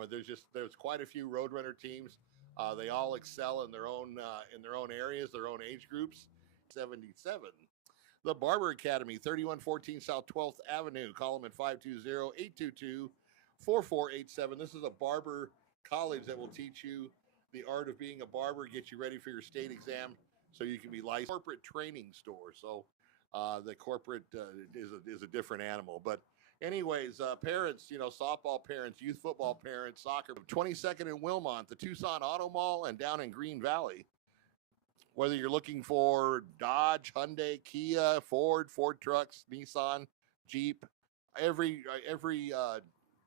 mean, there's quite a few Roadrunner teams. They all excel in their own areas, their own age groups. 77. The Barber Academy, 3114 South 12th Avenue. Call them at 520-822-4487. This is a barber college that will teach you the art of being a barber, get you ready for your state exam so you can be licensed. Corporate training store. So the corporate is a different animal. But anyways, parents, softball parents, youth football parents, soccer. 22nd in Wilmont, the Tucson Auto Mall, and down in Green Valley. Whether you're looking for Dodge, Hyundai, Kia, Ford trucks, Nissan, Jeep, every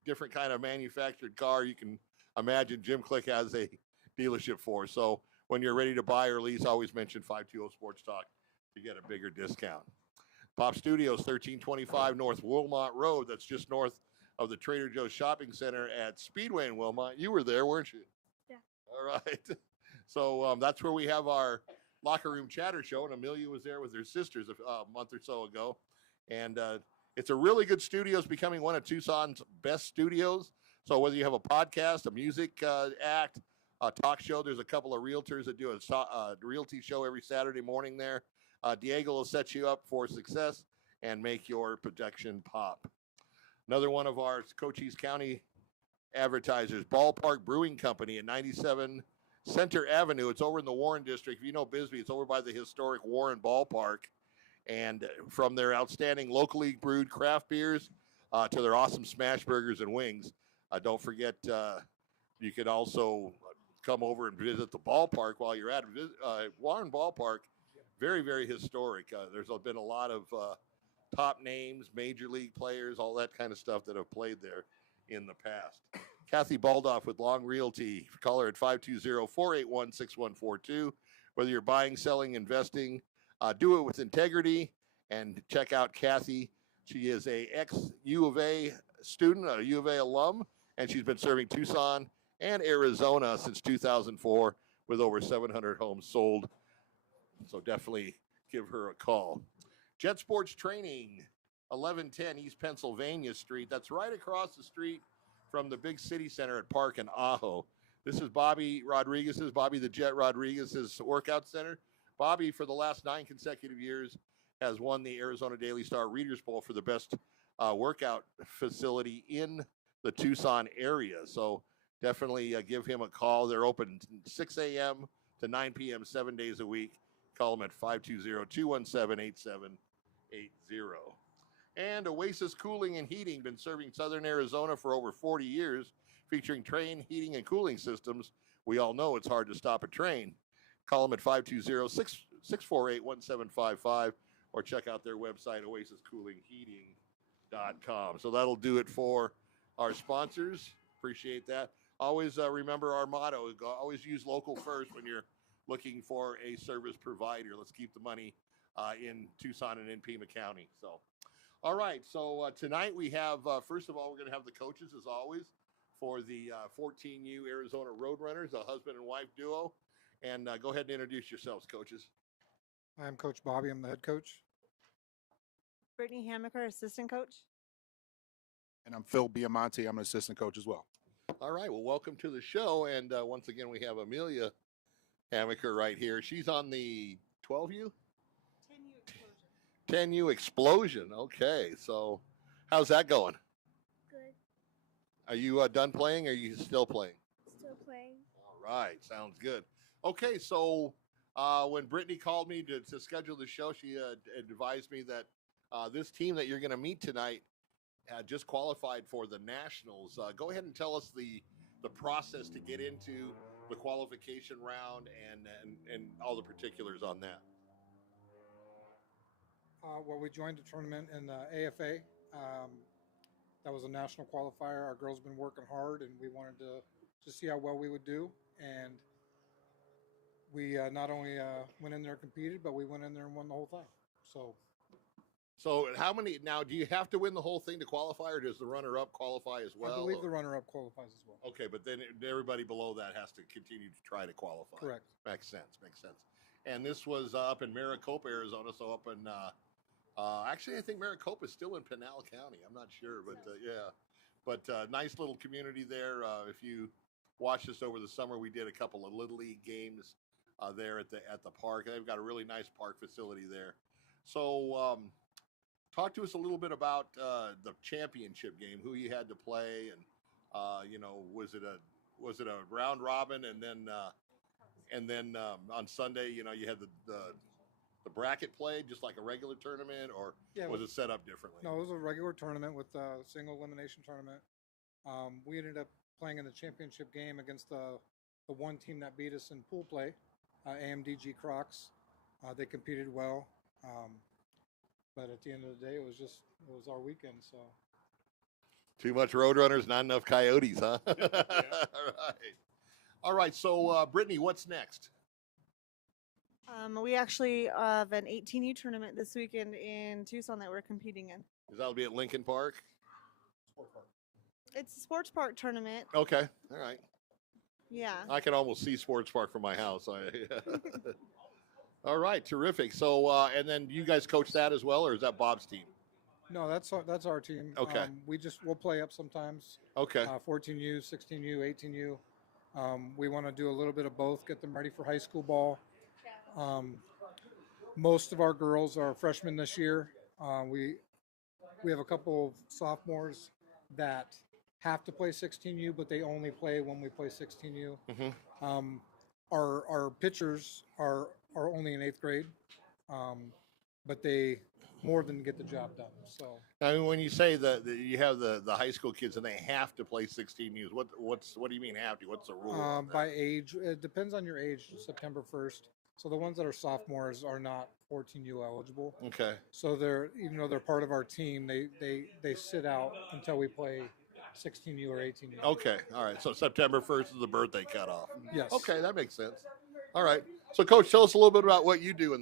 different kind of manufactured car you can imagine, Jim Click has a dealership for. So when you're ready to buy or lease, always mention 520 Sports Talk to get a bigger discount. Pop Studios, 1325 North Wilmot Road. That's just north of the Trader Joe's Shopping Center at Speedway in Wilmot. You were there, weren't you? Yeah. All right. So that's where we have our Locker Room Chatter show, and Amelia was there with her sisters a month or so ago. And it's a really good studio. It's becoming one of Tucson's best studios. So whether you have a podcast, a music act, a talk show, there's a couple of realtors that do a realty show every Saturday morning there. Diego will set you up for success and make your production pop. Another one of our Cochise County advertisers, Ballpark Brewing Company at 97 Center Avenue. It's over in the Warren District. If you know Bisbee, it's over by the historic Warren Ballpark. And from their outstanding locally brewed craft beers to their awesome smash burgers and wings, don't forget you could also come over and visit the ballpark while you're at Warren Ballpark. Very, very historic. There's been a lot of top names, major league players, all that kind of stuff that have played there in the past. Kathy Baldoff with Long Realty. Call her at 520-481-6142. Whether you're buying, selling, investing, do it with integrity, and check out Kathy. She is a ex-U of A student, a U of A alum, and she's been serving Tucson and Arizona since 2004 with over 700 homes sold. So definitely give her a call. Jet Sports Training, 1110 East Pennsylvania Street. That's right across the street from the big city center at Park and Ajo. This is Bobby the Jet Rodriguez's workout center. Bobby, for the last 9 consecutive years, has won the Arizona Daily Star Readers Bowl for the best workout facility in the Tucson area. So definitely give him a call. They're open 6 a.m. to 9 p.m. 7 days a week. Call them at 520-217-8780. And Oasis Cooling and Heating, been serving Southern Arizona for over 40 years, featuring train heating and cooling systems. We all know it's hard to stop a train. Call them at 520-648-1755 or check out their website, oasiscoolingheating.com. So that'll do it for our sponsors. Appreciate that. Always remember our motto, always use local first when you're looking for a service provider. Let's keep the money in Tucson and in Pima County. So, all right. So tonight we have, first of all, we're going to have the coaches as always for the 14U Arizona Roadrunners, a husband and wife duo. And go ahead and introduce yourselves, coaches. I'm Coach Bobby. I'm the head coach. Brittany Hamaker, assistant coach. And I'm Phil Biamonte. I'm an assistant coach as well. All right. Well, welcome to the show. And once again, we have Amelia Hamaker right here. She's on the 12U? 10U Explosion. 10U Explosion. Okay. So how's that going? Good. Are you done playing or are you still playing? Still playing. All right. Sounds good. Okay. So when Brittany called me to schedule the show, she advised me that this team that you're going to meet tonight just qualified for the Nationals. Go ahead and tell us the process to get into the qualification round and all the particulars on that. Well, we joined the tournament in AFA. That was a national qualifier. Our girls have been working hard, and we wanted to see how well we would do. And we not only went in there and competed, but we went in there and won the whole thing. So how many, now do you have to win the whole thing to qualify, or does the runner-up qualify as well? I believe the runner-up qualifies as well. Okay, but then everybody below that has to continue to try to qualify. Correct. Makes sense. And this was up in Maricopa, Arizona, so up in, actually I think Maricopa is still in Pinal County. I'm not sure, but yeah. But nice little community there. If you watched us over the summer, we did a couple of Little League games there at the park. They've got a really nice park facility there. So talk to us a little bit about the championship game, who you had to play, and was it a round robin, and then on Sunday, you had the bracket play just like a regular tournament, or Yeah, was it set up differently? No, it was a regular tournament with a single elimination tournament. We ended up playing in the championship game against the one team that beat us in pool play, AMDG Crocs. They competed well, but at the end of the day, it was our weekend. So Too much Roadrunners, not enough Coyotes, huh? All right. So, Brittany, what's next? We actually have an 18U tournament this weekend in Tucson that we're competing in. That'll be at Lincoln Park. It's a sports park tournament. Okay. All right. Yeah. I can almost see Sports Park from my house. All right. Terrific. So, and then you guys coach that as well, or is that Bob's team? no, that's our team. Okay. We'll play up sometimes. Okay. 14U, 16U, 18U. We want to do a little bit of both, get them ready for high school ball. Most of our girls are freshmen this year. We have a couple of sophomores that have to play 16U, but they only play when we play 16U. Mm-hmm. Our pitchers are only in 8th grade, but they more than get the job done. So I mean, when you say that you have the high school kids and they have to play 16 U's, what do you mean have to? What's the rule? on that? by age, it depends on your age. September 1st. So the ones that are sophomores are not 14U eligible. Okay. So even though they're part of our team, they sit out until we play 16U or 18U. Okay. All right. So September 1st is the birthday cutoff. Yes. Okay, that makes sense. All right. So, Coach, tell us a little bit about what you do in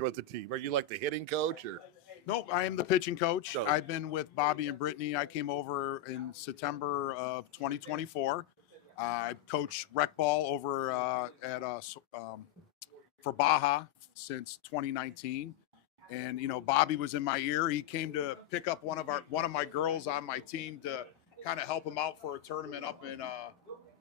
with the team. Are you like the hitting coach, or? Nope, I am the pitching coach. Oh. I've been with Bobby and Brittany. I came over in September of 2024. I coach rec ball over for Baja since 2019. And Bobby was in my ear. He came to pick up one of my girls on my team to kind of help him out for a tournament up in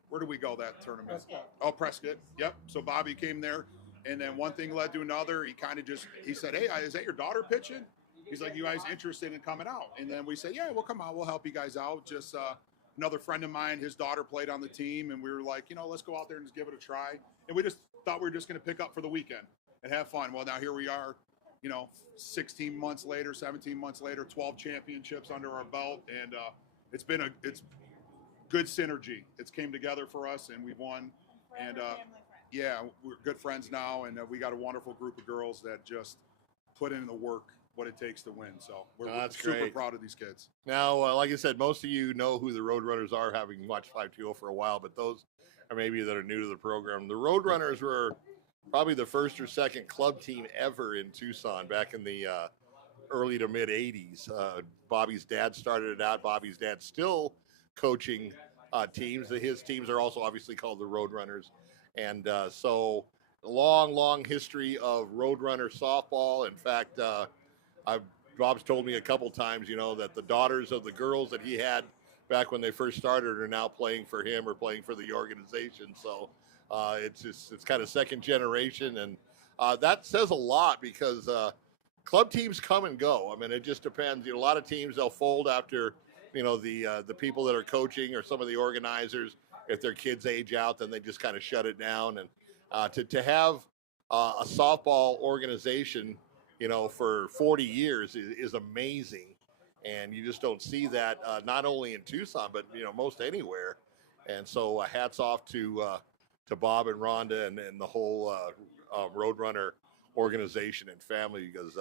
where do we go that tournament? Prescott. Oh, Prescott. Yep. So Bobby came there, and then one thing led to another. He said, "Hey, is that your daughter pitching?" He's like, "You guys interested in coming out?" And then we said, "Yeah, we'll come out. We'll help you guys out." Just another friend of mine, his daughter played on the team, and we were like, let's go out there and just give it a try. And we just thought we were just going to pick up for the weekend and have fun. Well, now here we are, 16 months later, 17 months later, 12 championships under our belt, and it's good synergy. It's came together for us, and we won. And yeah, we're good friends now, and we got a wonderful group of girls that just put in the work, what it takes to win. So we're That's super great. proud of these kids. Now, like I said, most of you know who the Roadrunners are, having watched 520 for a while, but those are maybe that are new to the program. The Roadrunners were probably the first or second club team ever in Tucson back in the early to mid 80s. Bobby's dad started it out. Bobby's dad's still coaching teams. His teams are also obviously called the Roadrunners. And so long history of Roadrunner softball. In fact, Bob's told me a couple times, that the daughters of the girls that he had back when they first started are now playing for him or playing for the organization. So it's kind of second generation, and that says a lot because club teams come and go. I mean, it just depends. A lot of teams, they'll fold after the people that are coaching or some of the organizers. If their kids age out, then they just kind of shut it down. And to have a softball organization for 40 years is amazing. And you just don't see that not only in Tucson, but, most anywhere. And so hats off to Bob and Rhonda and the whole Roadrunner organization and family, because,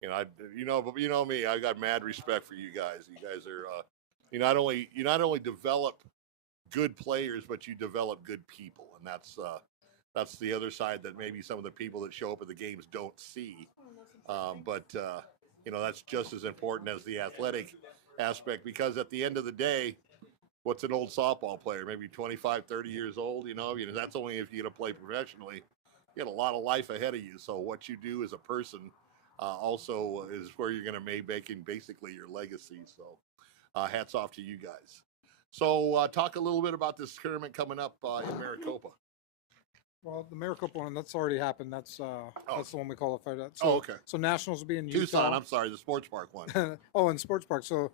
you know me, I got mad respect for you guys. You guys are, you not only develop good players, but you develop good people. And that's the other side that maybe some of the people that show up at the games don't see. But that's just as important as the athletic aspect, because at the end of the day, what's an old softball player? Maybe 25, 30 years old, that's only if you're going to play professionally. You got a lot of life ahead of you. So what you do as a person also is where you're going to make basically your legacy. So hats off to you guys. So talk a little bit about this tournament coming up in Maricopa. Well, the Maricopa one, that's already happened. That's the one we qualified at. So, okay. So nationals will be in Utah. Tucson, I'm sorry, the sports park one. Oh, in Sports Park. So,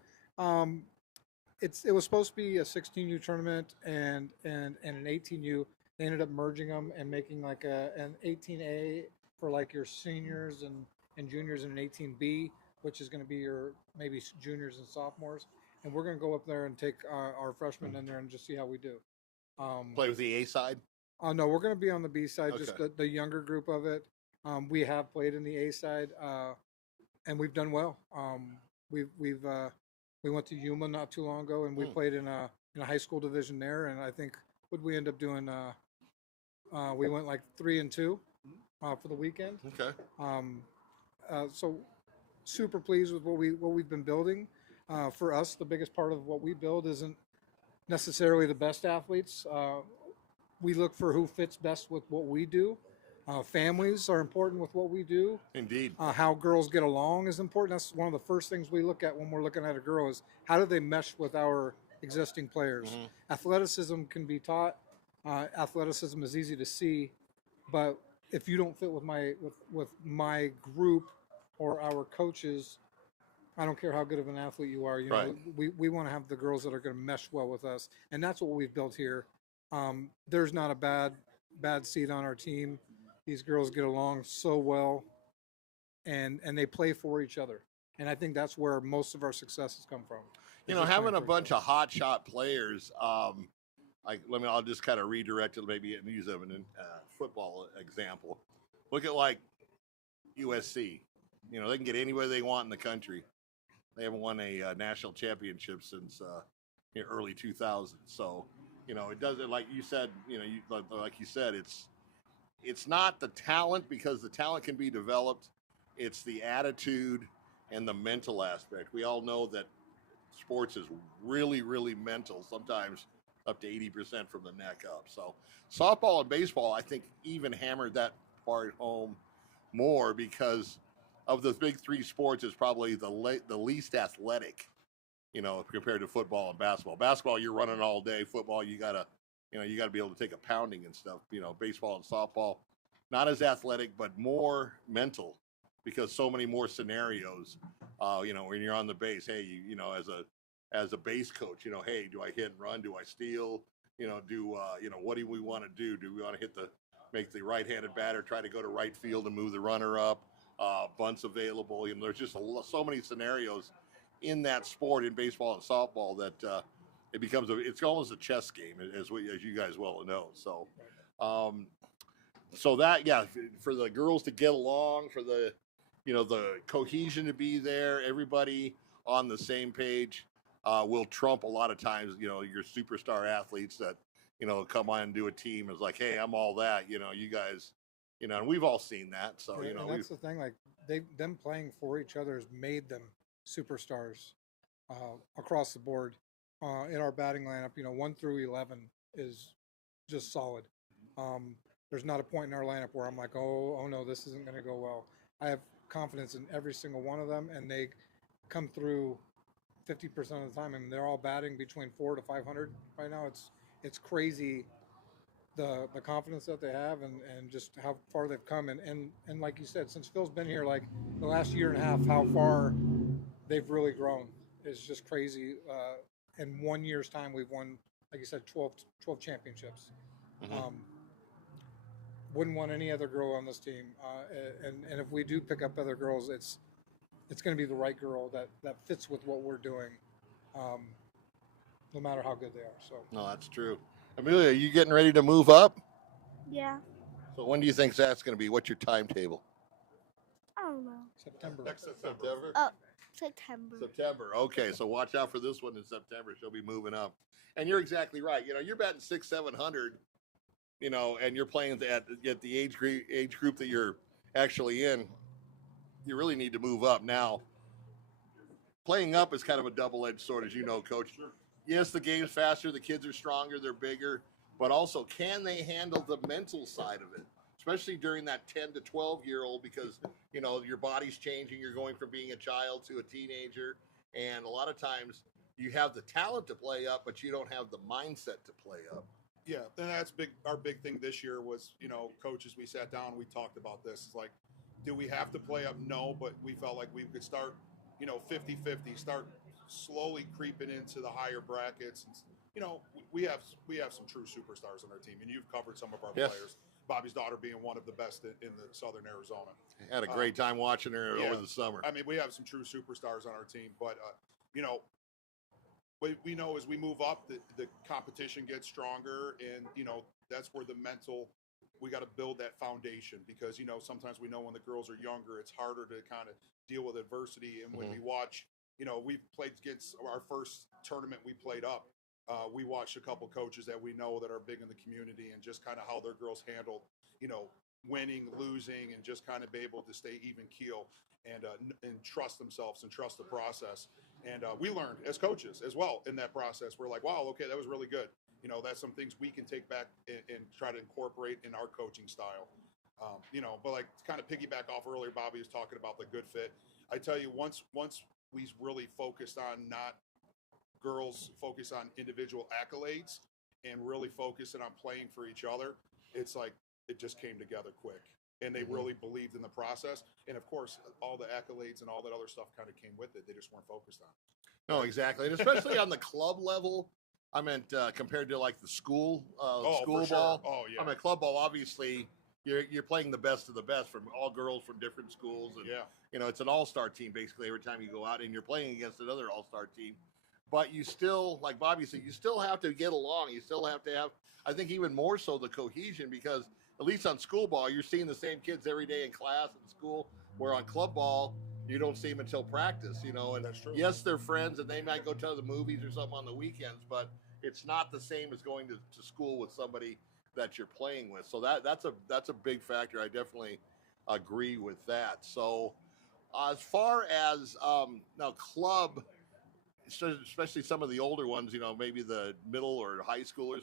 it was supposed to be a 16U tournament and an 18U. They ended up merging them and making like an 18A for like your seniors and juniors, and an 18B, which is going to be your maybe juniors and sophomores. And we're going to go up there and take our freshmen in there and just see how we do. Play with the A side? No, we're going to be on the B side, Okay. just the younger group of it. We have played in the A side, and we've done well. We went to Yuma not too long ago, and we played in a high school division there. And I think what we end up doing, we went like 3-2 for the weekend. Okay. So super pleased with what we've been building. For us, the biggest part of what we build isn't necessarily the best athletes. We look for who fits best with what we do. Families are important with what we do. Indeed. How girls get along is important. That's one of the first things we look at when we're looking at a girl is how do they mesh with our existing players. Athleticism can be taught. Athleticism is easy to see, but if you don't fit with my group or our coaches, I don't care how good of an athlete you are. You know, we want to have the girls that are going to mesh well with us, and that's what we've built here. There's not a bad seed on our team. These girls get along so well, and they play for each other. And I think that's where most of our successes come from. You know, having a bunch of hot shot players, I'll just kind of redirect it maybe and use them in a football example. Look at like USC. You know, they can get anywhere they want in the country. They haven't won a national championship since early 2000s. So, you know, it doesn't, like you said, you know, like you said, it's not the talent, because the talent can be developed. It's the attitude and the mental aspect. We all know that sports is really, really mental, sometimes up to 80% from the neck up. So softball and baseball, I think, even hammered that part home more, because of the big three sports, is probably the least athletic, you know, compared to football and basketball. Basketball, you're running all day. Football, you gotta be able to take a pounding and stuff. You know, baseball and softball, not as athletic, but more mental, because so many more scenarios. You know, when you're on the base, hey, you know, as a base coach, you know, hey, do I hit and run? Do I steal? You know, what do we want to do? Do we want to make the right-handed batter try to go to right field and move the runner up? Bunts available. You know, there's just so many scenarios in that sport, in baseball and softball, that it's almost a chess game, as you guys well know. So, for the girls to get along, for the cohesion to be there, everybody on the same page, will trump a lot of times, you know, your superstar athletes that, you know, come on and do a team is like, hey, I'm all that, you know, you guys, you know, and we've all seen that. So, you know, and that's the thing, like them playing for each other has made them superstars across the board. In our batting lineup, you know, 1 through 11 is just solid. There's not a point in our lineup where I'm like, oh no, this isn't going to go well. I have confidence in every single one of them, and they come through 50% of the time, and they're all batting between 400 to 500 right now. It's crazy the confidence that they have, and just how far they've come. And like you said, since Phil's been here, like the last year and a half, how far they've really grown is just crazy. In 1 year's time, we've won, like you said, 12 championships. Wouldn't want any other girl on this team. And if we do pick up other girls, it's going to be the right girl that fits with what we're doing, no matter how good they are. So no, that's true. Amelia, are you getting ready to move up? Yeah. So when do you think that's going to be? What's your timetable? I don't know. September. Next September? September. September. Okay, so watch out for this one in September. She'll be moving up. And you're exactly right. You know, you're batting 600-700, you know, and you're playing at the age group that you're actually in. You really need to move up. Now, playing up is kind of a double-edged sword, as you know, Coach. Sure. Yes, the game's faster, the kids are stronger, they're bigger, but also, can they handle the mental side of it? Especially during that 10 to 12-year-old, because, you know, your body's changing. You're going from being a child to a teenager. And a lot of times you have the talent to play up, but you don't have the mindset to play up. Yeah, and that's big. Our big thing this year was, coaches, we sat down and we talked about this. It's like, do we have to play up? No, but we felt like we could start, 50-50, start slowly creeping into the higher brackets. And, we have some true superstars on our team, and you've covered some of our Yes. players. Bobby's daughter being one of the best in the Southern Arizona. I had a great time watching her yeah. over the summer. I mean, we have some true superstars on our team, but we know as we move up, the competition gets stronger, and that's where we got to build that foundation, because sometimes we know when the girls are younger, it's harder to kind of deal with adversity. And when we watch, we've played against our first tournament we played up. We watched a couple coaches that we know that are big in the community, and just kind of how their girls handled, winning, losing, and just kind of be able to stay even keel and trust themselves and trust the process. And we learned as coaches as well in that process. We're like, wow, okay, that was really good. That's some things we can take back and try to incorporate in our coaching style. But like, to kind of piggyback off earlier, Bobby was talking about the good fit. I tell you, once we really focused on not girls focus on individual accolades and really focusing on playing for each other, it's like it just came together quick. And they really believed in the process. And of course, all the accolades and all that other stuff kind of came with it. They just weren't focused on it. No, exactly. And especially on the club level, I meant compared to like the school school for sure. ball. Oh, yeah. I mean, club ball, obviously, you're playing the best of the best from all girls from different schools. And, it's an all-star team basically every time you go out, and you're playing against another all-star team. But you still, like Bobby said, you still have to get along. You still have to have, I think even more so, the cohesion, because at least on school ball, you're seeing the same kids every day in class and school, where on club ball, you don't see them until practice, and That's true. Yes, they're friends, and they might go to the movies or something on the weekends, but it's not the same as going to school with somebody that you're playing with. So that's a big factor. I definitely agree with that. So as far as now club, especially some of the older ones, maybe the middle or high schoolers,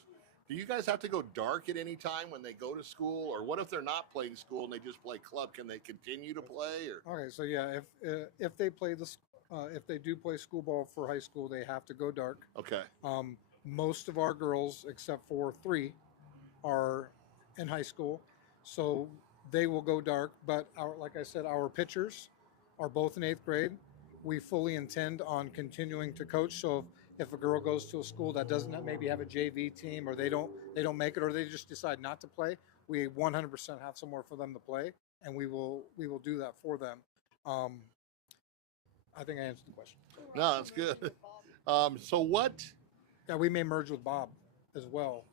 do you guys have to go dark at any time when they go to school? Or what if they're not playing school and they just play club? Can they continue to play? Or Okay, so yeah, if they play if they do play school ball for high school, they have to go dark. okay, Most of our girls, except for 3, are in high school, so they will go dark. But like I said, our pitchers are both in 8th grade. We fully intend on continuing to coach. So if a girl goes to a school that doesn't maybe have a JV team, or they don't make it, or they just decide not to play, we 100% have somewhere for them to play, and we will do that for them. I think I answered the question. no, that's good. So what? Yeah, we may merge with Bob as well.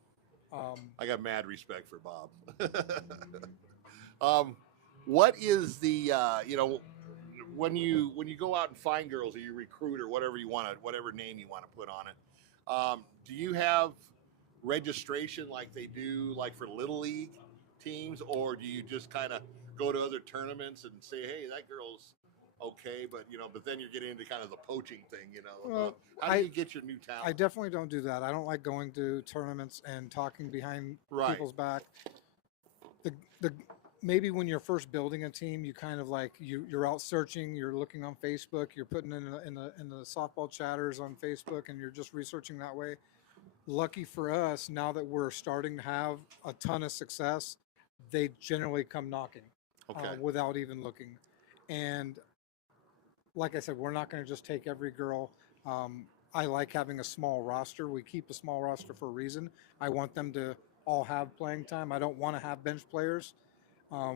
I got mad respect for Bob. What is the when you go out and find girls, or you recruit, or whatever name you want to put on it, do you have registration like they do like for little league teams, or do you just kind of go to other tournaments and say, hey, that girl's okay, but then you're getting into kind of the poaching thing, Well, how do you get your new talent? I definitely don't do that. I don't like going to tournaments and talking behind people's back. The maybe when you're first building a team, you kind of like you're out searching, you're looking on Facebook, you're putting in the softball chatters on Facebook, and you're just researching that way. Lucky for us, now that we're starting to have a ton of success, they generally come knocking without even looking. And like I said, we're not going to just take every girl. I like having a small roster. We keep a small roster for a reason. I want them to all have playing time. I don't want to have bench players.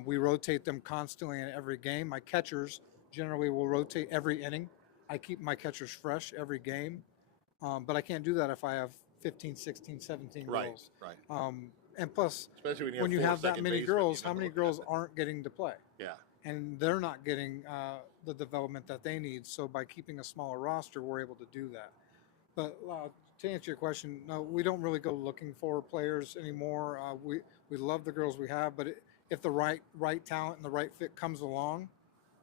We rotate them constantly in every game. My catchers generally will rotate every inning. I keep my catchers fresh every game. But I can't do that if I have 15, 16, 17 girls. Right. And plus, Especially when you four have that second many basemen, girls, you how know, many girls aren't getting to play? Yeah. And they're not getting the development that they need. So by keeping a smaller roster, we're able to do that. But to answer your question, no, we don't really go looking for players anymore. We love the girls we have, but if the right talent and the right fit comes along,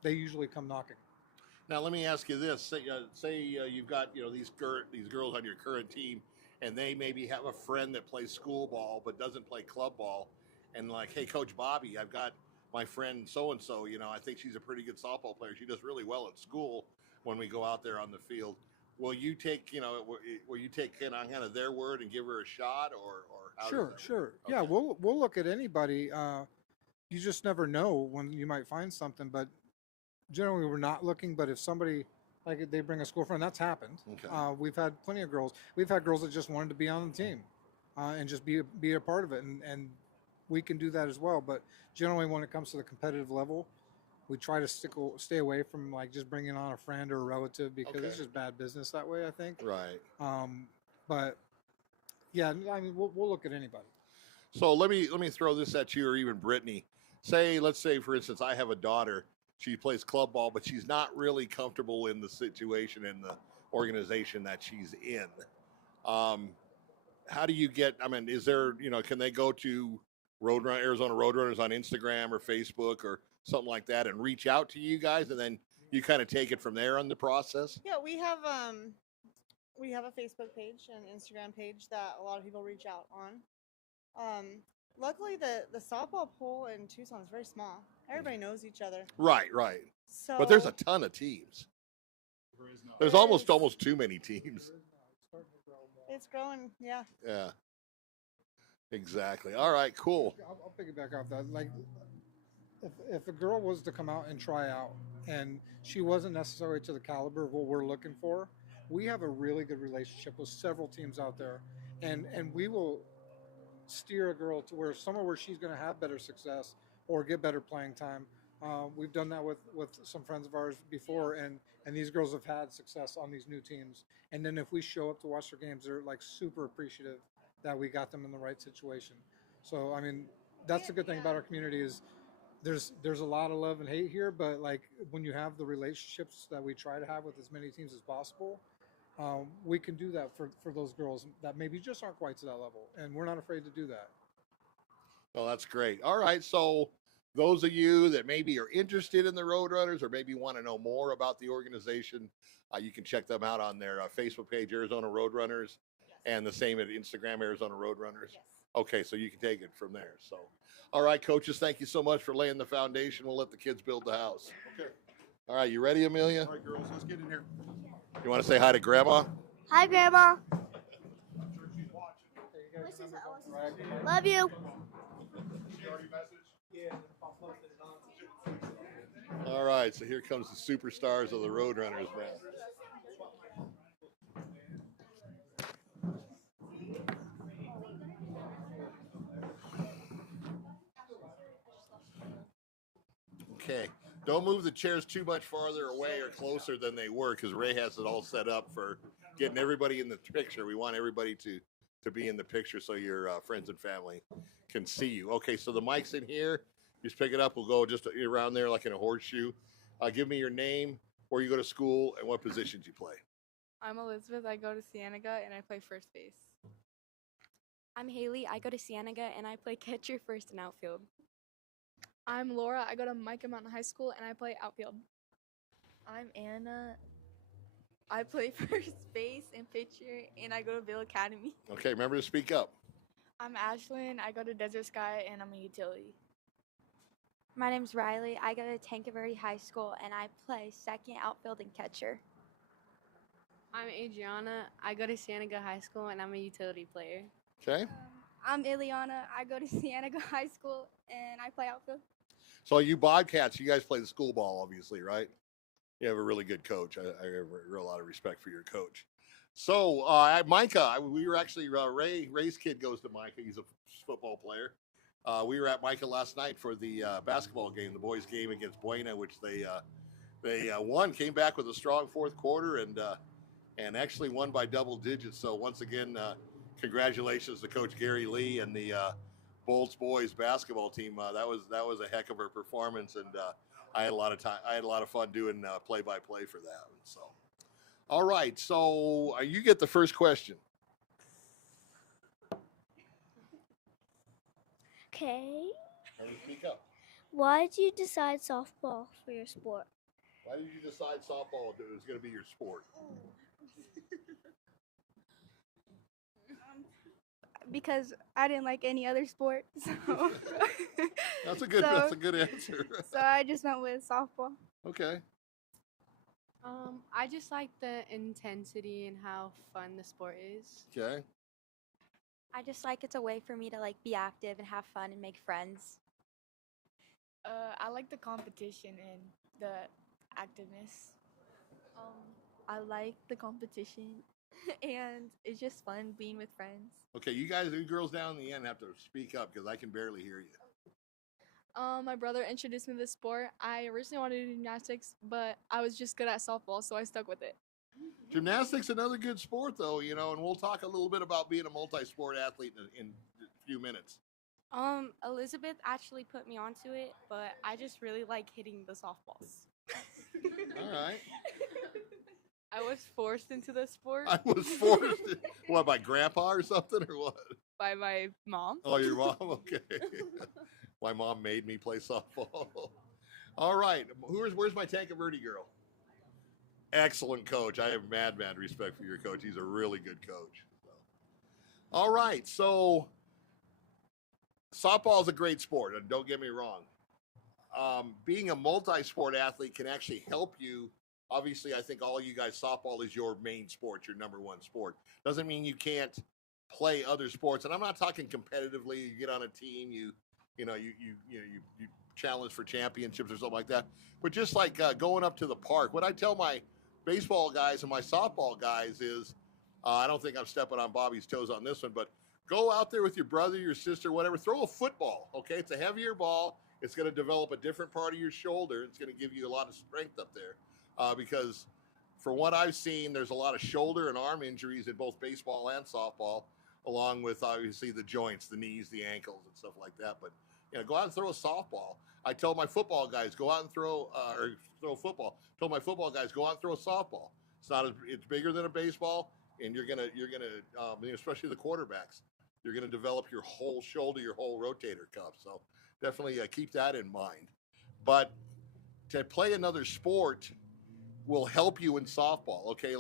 they usually come knocking. Now let me ask you this: say you've got these girls on your current team, and they maybe have a friend that plays school ball but doesn't play club ball, and like, hey, Coach Bobby, I've got my friend so and so. I think she's a pretty good softball player. She does really well at school when we go out there on the field. will you take will you take kind of their word and give her a shot, or how does Sure, that work? sure. Yeah, Okay. we'll look at anybody. You just never know when you might find something, but generally we're not looking. But if somebody like they bring a school friend, that's happened. Okay. We've had plenty of girls. We've had girls that just wanted to be on the team and just be a part of it, and we can do that as well. But generally, when it comes to the competitive level, we try to stay away from like just bringing on a friend or a relative because Okay. it's just bad business that way. I think. Right. But yeah, I mean, we'll look at anybody. So let me throw this at you, or even Brittany. Let's say for instance, I have a daughter. She plays club ball, but she's not really comfortable in the situation and the organization that she's in. How do you get? I mean, is there can they go to Arizona Roadrunners on Instagram or Facebook or something like that and reach out to you guys, and then you kind of take it from there on the process? Yeah, we have a Facebook page and Instagram page that a lot of people reach out on. Luckily, the softball pool in Tucson is very small. Everybody knows each other. Right. So, But there's a ton of teams. There's There almost is. too many teams. It's growing. Yeah. Yeah. Exactly. All right. Cool. I'll piggyback off that. Like, if a girl was to come out and try out, and she wasn't necessarily to the caliber of what we're looking for, we have a really good relationship with several teams out there, and we will steer a girl to somewhere where she's going to have better success or get better playing time. We've done that with some friends of ours before, and these girls have had success on these new teams. And then if we show up to watch their games, they're like super appreciative that we got them in the right situation. So I mean, that's the good thing about our community is there's a lot of love and hate here, but like when you have the relationships that we try to have with as many teams as possible, we can do that for those girls that maybe just aren't quite to that level, and we're not afraid to do that. Well, that's great. All right. So those of you that maybe are interested in the Roadrunners or maybe want to know more about the organization, you can check them out on their Facebook page, Arizona Roadrunners, and the same at Instagram, Arizona Roadrunners. Yes. Okay, so you can take it from there. So, all right, coaches, thank you so much for laying the foundation. We'll let the kids build the house. Okay. All right, you ready, Amelia? All right, girls, let's get in here. You want to say hi to Grandma? Hi, Grandma. I'm sure she's watching. Love you. She already messaged? All right, so here comes the superstars of the Roadrunners, man. Okay, don't move the chairs too much farther away or closer than they were, because Ray has it all set up for getting everybody in the picture. We want everybody to be in the picture so your friends and family can see you. Okay, so the mic's in here. Just pick it up. We'll go just around there like in a horseshoe. Give me your name, where you go to school, and what positions you play. I'm Elizabeth. I go to Cienega and I play first base. I'm Haley. I go to Cienega and I play catcher, first, and outfield. I'm Laura. I go to Micah Mountain High School and I play outfield. I'm Anna. I play first base and pitcher, and I go to Bill Academy. Okay, remember to speak up. I'm Ashlyn. I go to Desert Sky and I'm a utility. My name's Riley. I go to Tankerverde High School and I play second, outfield, and catcher. I'm Adriana. I go to Cienega High School and I'm a utility player. Okay, I'm Ileana. I go to Cienega High School and I play outfield. so you Bobcats, you guys play the school ball, obviously, right? You have a really good coach. I have a lot of respect for your coach. So, Micah, we were actually Ray's kid goes to Micah. He's a football player. We were at Micah last night for the basketball game, the boys' game against Buena, which they won. Came back with a strong fourth quarter and actually won by double digits. So once again, congratulations to Coach Gary Lee and the Bolts boys basketball team. That was a heck of a performance, and I had a lot of fun doing play-by-play for that. So, all right. So you get the first question. Okay. Let me speak up. Why did you decide softball for your sport? Why did you decide softball was going to be your sport? Because I didn't like any other sport, so That's a good answer. so I just went with softball. Okay. I just like the intensity and how fun the sport is. Okay. I just like it's a way for me to like be active and have fun and make friends. I like the competition and the activeness. I like the competition, and it's just fun being with friends. Okay, you girls down in the end have to speak up because I can barely hear you. My brother introduced me to this sport. I originally wanted to do gymnastics, but I was just good at softball, so I stuck with it. Gymnastics another good sport though, you know, and we'll talk a little bit about being a multi-sport athlete in a few minutes. Elizabeth actually put me onto it, but I just really like hitting the softballs. All right. I was forced into the sport I was forced. What, by grandpa or something or what? by my mom. Oh, your mom? Okay. My mom made me play softball. All right. Where's my Tanca Verde girl? Excellent coach. I have mad respect for your coach. He's a really good coach. All right. So softball is a great sport, and don't get me wrong. Being a multi-sport athlete can actually help you. Obviously, I think all you guys, softball is your main sport, your number one sport. Doesn't mean you can't play other sports. And I'm not talking competitively. You get on a team, you challenge for championships or something like that. But just like going up to the park, what I tell my baseball guys and my softball guys is, I don't think I'm stepping on Bobby's toes on this one, but go out there with your brother, your sister, whatever. Throw a football, okay? It's a heavier ball. It's going to develop a different part of your shoulder. It's going to give you a lot of strength up there because from what I've seen, there's a lot of shoulder and arm injuries in both baseball and softball, along with obviously the joints, the knees, the ankles, and stuff like that. But go out and throw a softball. I tell my football guys, go out and throw football. I tell my football guys, go out and throw a softball. It's bigger than a baseball, and you're gonna especially the quarterbacks, you're gonna develop your whole shoulder, your whole rotator cuff. So definitely keep that in mind. But to play another sport will help you in softball. Okay,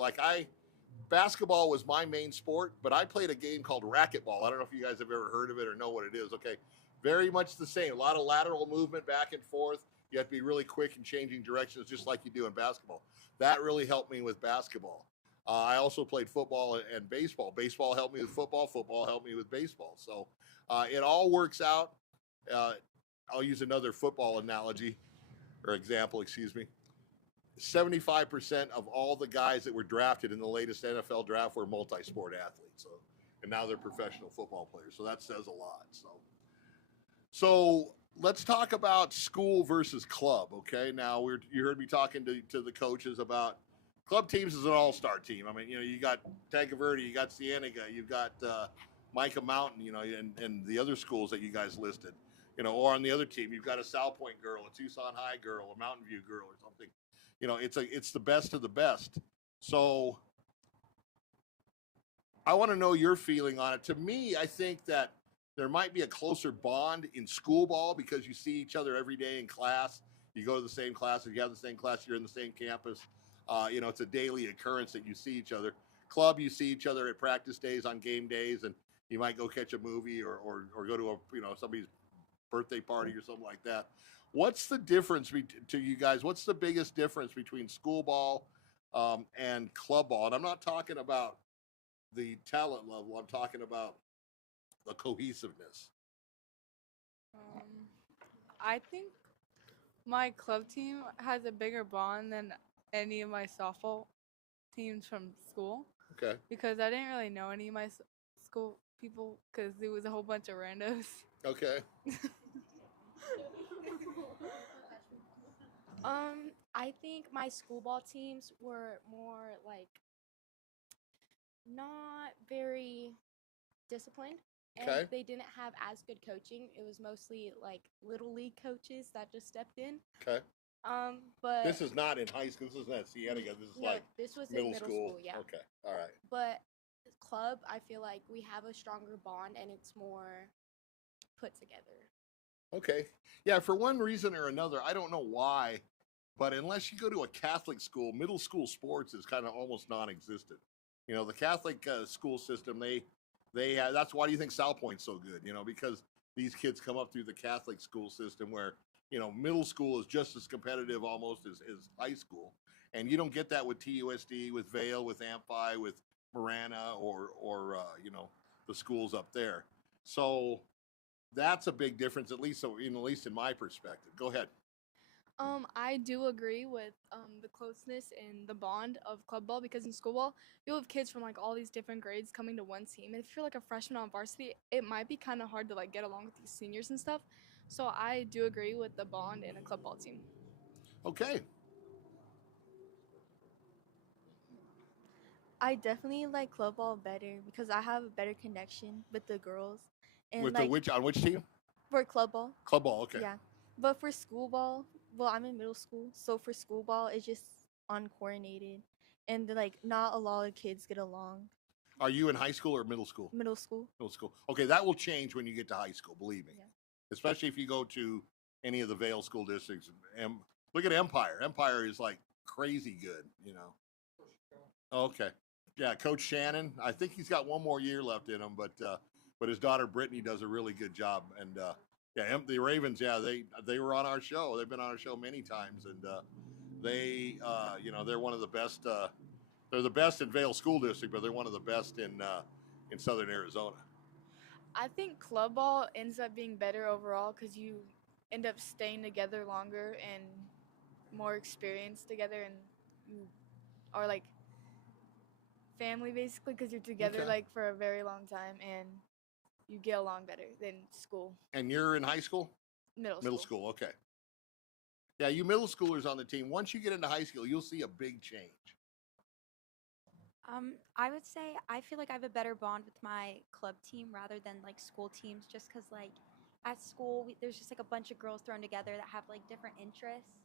basketball was my main sport, but I played a game called racquetball. I don't know if you guys have ever heard of it or know what it is. Okay, very much the same. A lot of lateral movement back and forth. You have to be really quick in changing directions, just like you do in basketball. That really helped me with basketball. I also played football and baseball. Baseball helped me with football. Football helped me with baseball. So it all works out. I'll use another football analogy or example, excuse me. 75% of all the guys that were drafted in the latest NFL draft were multi-sport athletes. So, and now they're professional football players. So that says a lot. So let's talk about school versus club. Okay. Now you heard me talking to the coaches about club teams is an all-star team. I mean, you got Tanca Verde, you got Cienega, you've got Micah Mountain, and the other schools that you guys listed, or on the other team, you've got a South Point girl, a Tucson High girl, a Mountain View girl or something. It's the best of the best. So I want to know your feeling on it. To me, I think that there might be a closer bond in school ball because you see each other every day in class. You go to the same class. If you have the same class, you're in the same campus. It's a daily occurrence that you see each other. Club, you see each other at practice days, on game days, and you might go catch a movie or go to somebody's birthday party or something like that. What's the difference to you guys? What's the biggest difference between school ball and club ball? And I'm not talking about the talent level. I'm talking about the cohesiveness. I think my club team has a bigger bond than any of my softball teams from school. Okay. Because I didn't really know any of my school people because it was a whole bunch of randos. Okay. I think my school ball teams were more like not very disciplined. And Okay. they didn't have as good coaching. It was mostly like little league coaches that just stepped in. Okay. But This is not in high school. This isn't at Cienega. This is no, like this was middle in middle school. yeah. Okay. All right. But club, I feel like we have a stronger bond and it's more put together. Okay. Yeah, for one reason or another, I don't know why, but unless you go to a Catholic school, middle school sports is kind of almost non-existent. The Catholic school system, they have, that's why do you think South Point's so good? Because these kids come up through the Catholic school system where, middle school is just as competitive almost as high school. And you don't get that with TUSD, with Vale, with Amphi, with Marana, or the schools up there. So that's a big difference, at least in my perspective. Go ahead. I do agree with the closeness and the bond of club ball, because in school ball you'll have kids from like all these different grades coming to one team, and if you're like a freshman on varsity, it might be kind of hard to like get along with these seniors and stuff. So I do agree with the bond in a club ball team. Okay. I definitely like club ball better because I have a better connection with the girls. And With like on which team? for club ball, Club ball. Okay. yeah. But for school ball, well, I'm in middle school, so for school ball, it's just uncoordinated, and like not a lot of kids get along. Are you in high school or middle school? Middle school. Middle school. Okay, that will change when you get to high school. Believe me. Yeah. Especially if you go to any of the Vale school districts. Look at Empire. Empire is like crazy good. Okay. Yeah, Coach Shannon. I think he's got one more year left in him, but his daughter Brittany does a really good job. And the Ravens. Yeah, they were on our show. They've been on our show many times, and they're one of the best. They're the best in Vale School District, but they're one of the best in Southern Arizona. I think club ball ends up being better overall because you end up staying together longer and more experience together, and you are like family basically because you're together Okay. like for a very long time, and you get along better than school. And you're in high school? Middle school. Okay. Yeah, you middle schoolers on the team. Once you get into high school, you'll see a big change. I would say I feel like I have a better bond with my club team rather than like school teams, just because like at school there's just like a bunch of girls thrown together that have like different interests,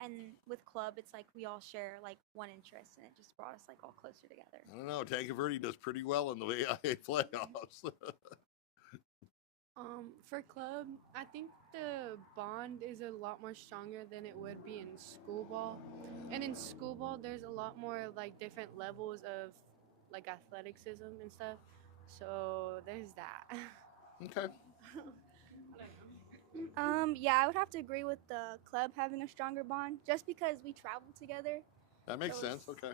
and with club it's like we all share like one interest, and it just brought us like all closer together. I don't know. Tanque Verde does pretty well in the AIA playoffs. For club, I think the bond is a lot more stronger than it would be in school ball. And in school ball, there's a lot more like different levels of like athleticism and stuff. So there's that. Okay. Yeah, I would have to agree with the club having a stronger bond, just because we travel together. That makes So sense. it's Okay.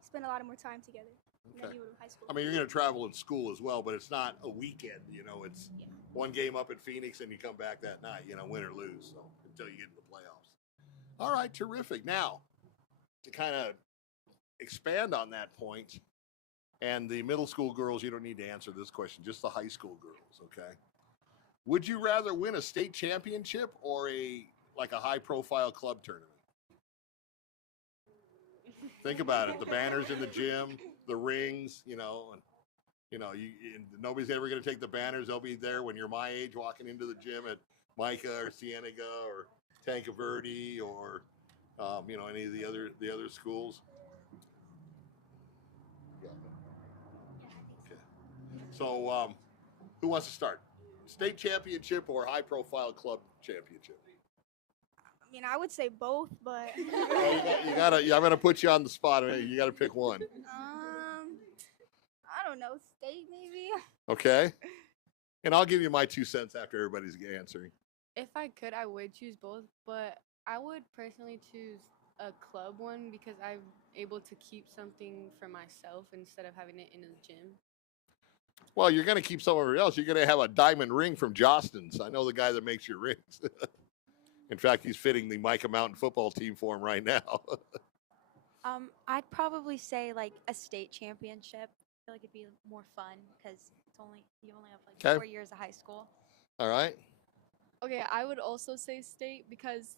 spend a lot of more time together than Okay. you would in high school. I mean, you're going to travel in school as well, but it's not a weekend. It's one game up in Phoenix and you come back that night, win or lose. So until you get to the playoffs. All right, terrific. Now, to kind of expand on that point, and the middle school girls, you don't need to answer this question, just the high school girls, okay? Would you rather win a state championship or a high-profile club tournament? Think about it. The banners in the gym, the rings, and nobody's ever going to take the banners. They'll be there when you're my age, walking into the gym at Micah or Cienega or Tanque Verde or any of the other schools. Okay. So who wants to start? State championship or high-profile club championship? I mean, I would say both, but I'm gonna put you on the spot. You gotta pick one. I don't know, state maybe. Okay. And I'll give you my 2 cents after everybody's answering. If I could, I would choose both, but I would personally choose a club one because I'm able to keep something for myself instead of having it in the gym. Well, you're gonna keep somewhere else. You're gonna have a diamond ring from Jostens. I know the guy that makes your rings. In fact, he's fitting the Micah Mountain football team for him right now. I'd probably say like a state championship. I feel like it'd be more fun because you only have like 4 years of high school. All right. Okay, I would also say state because,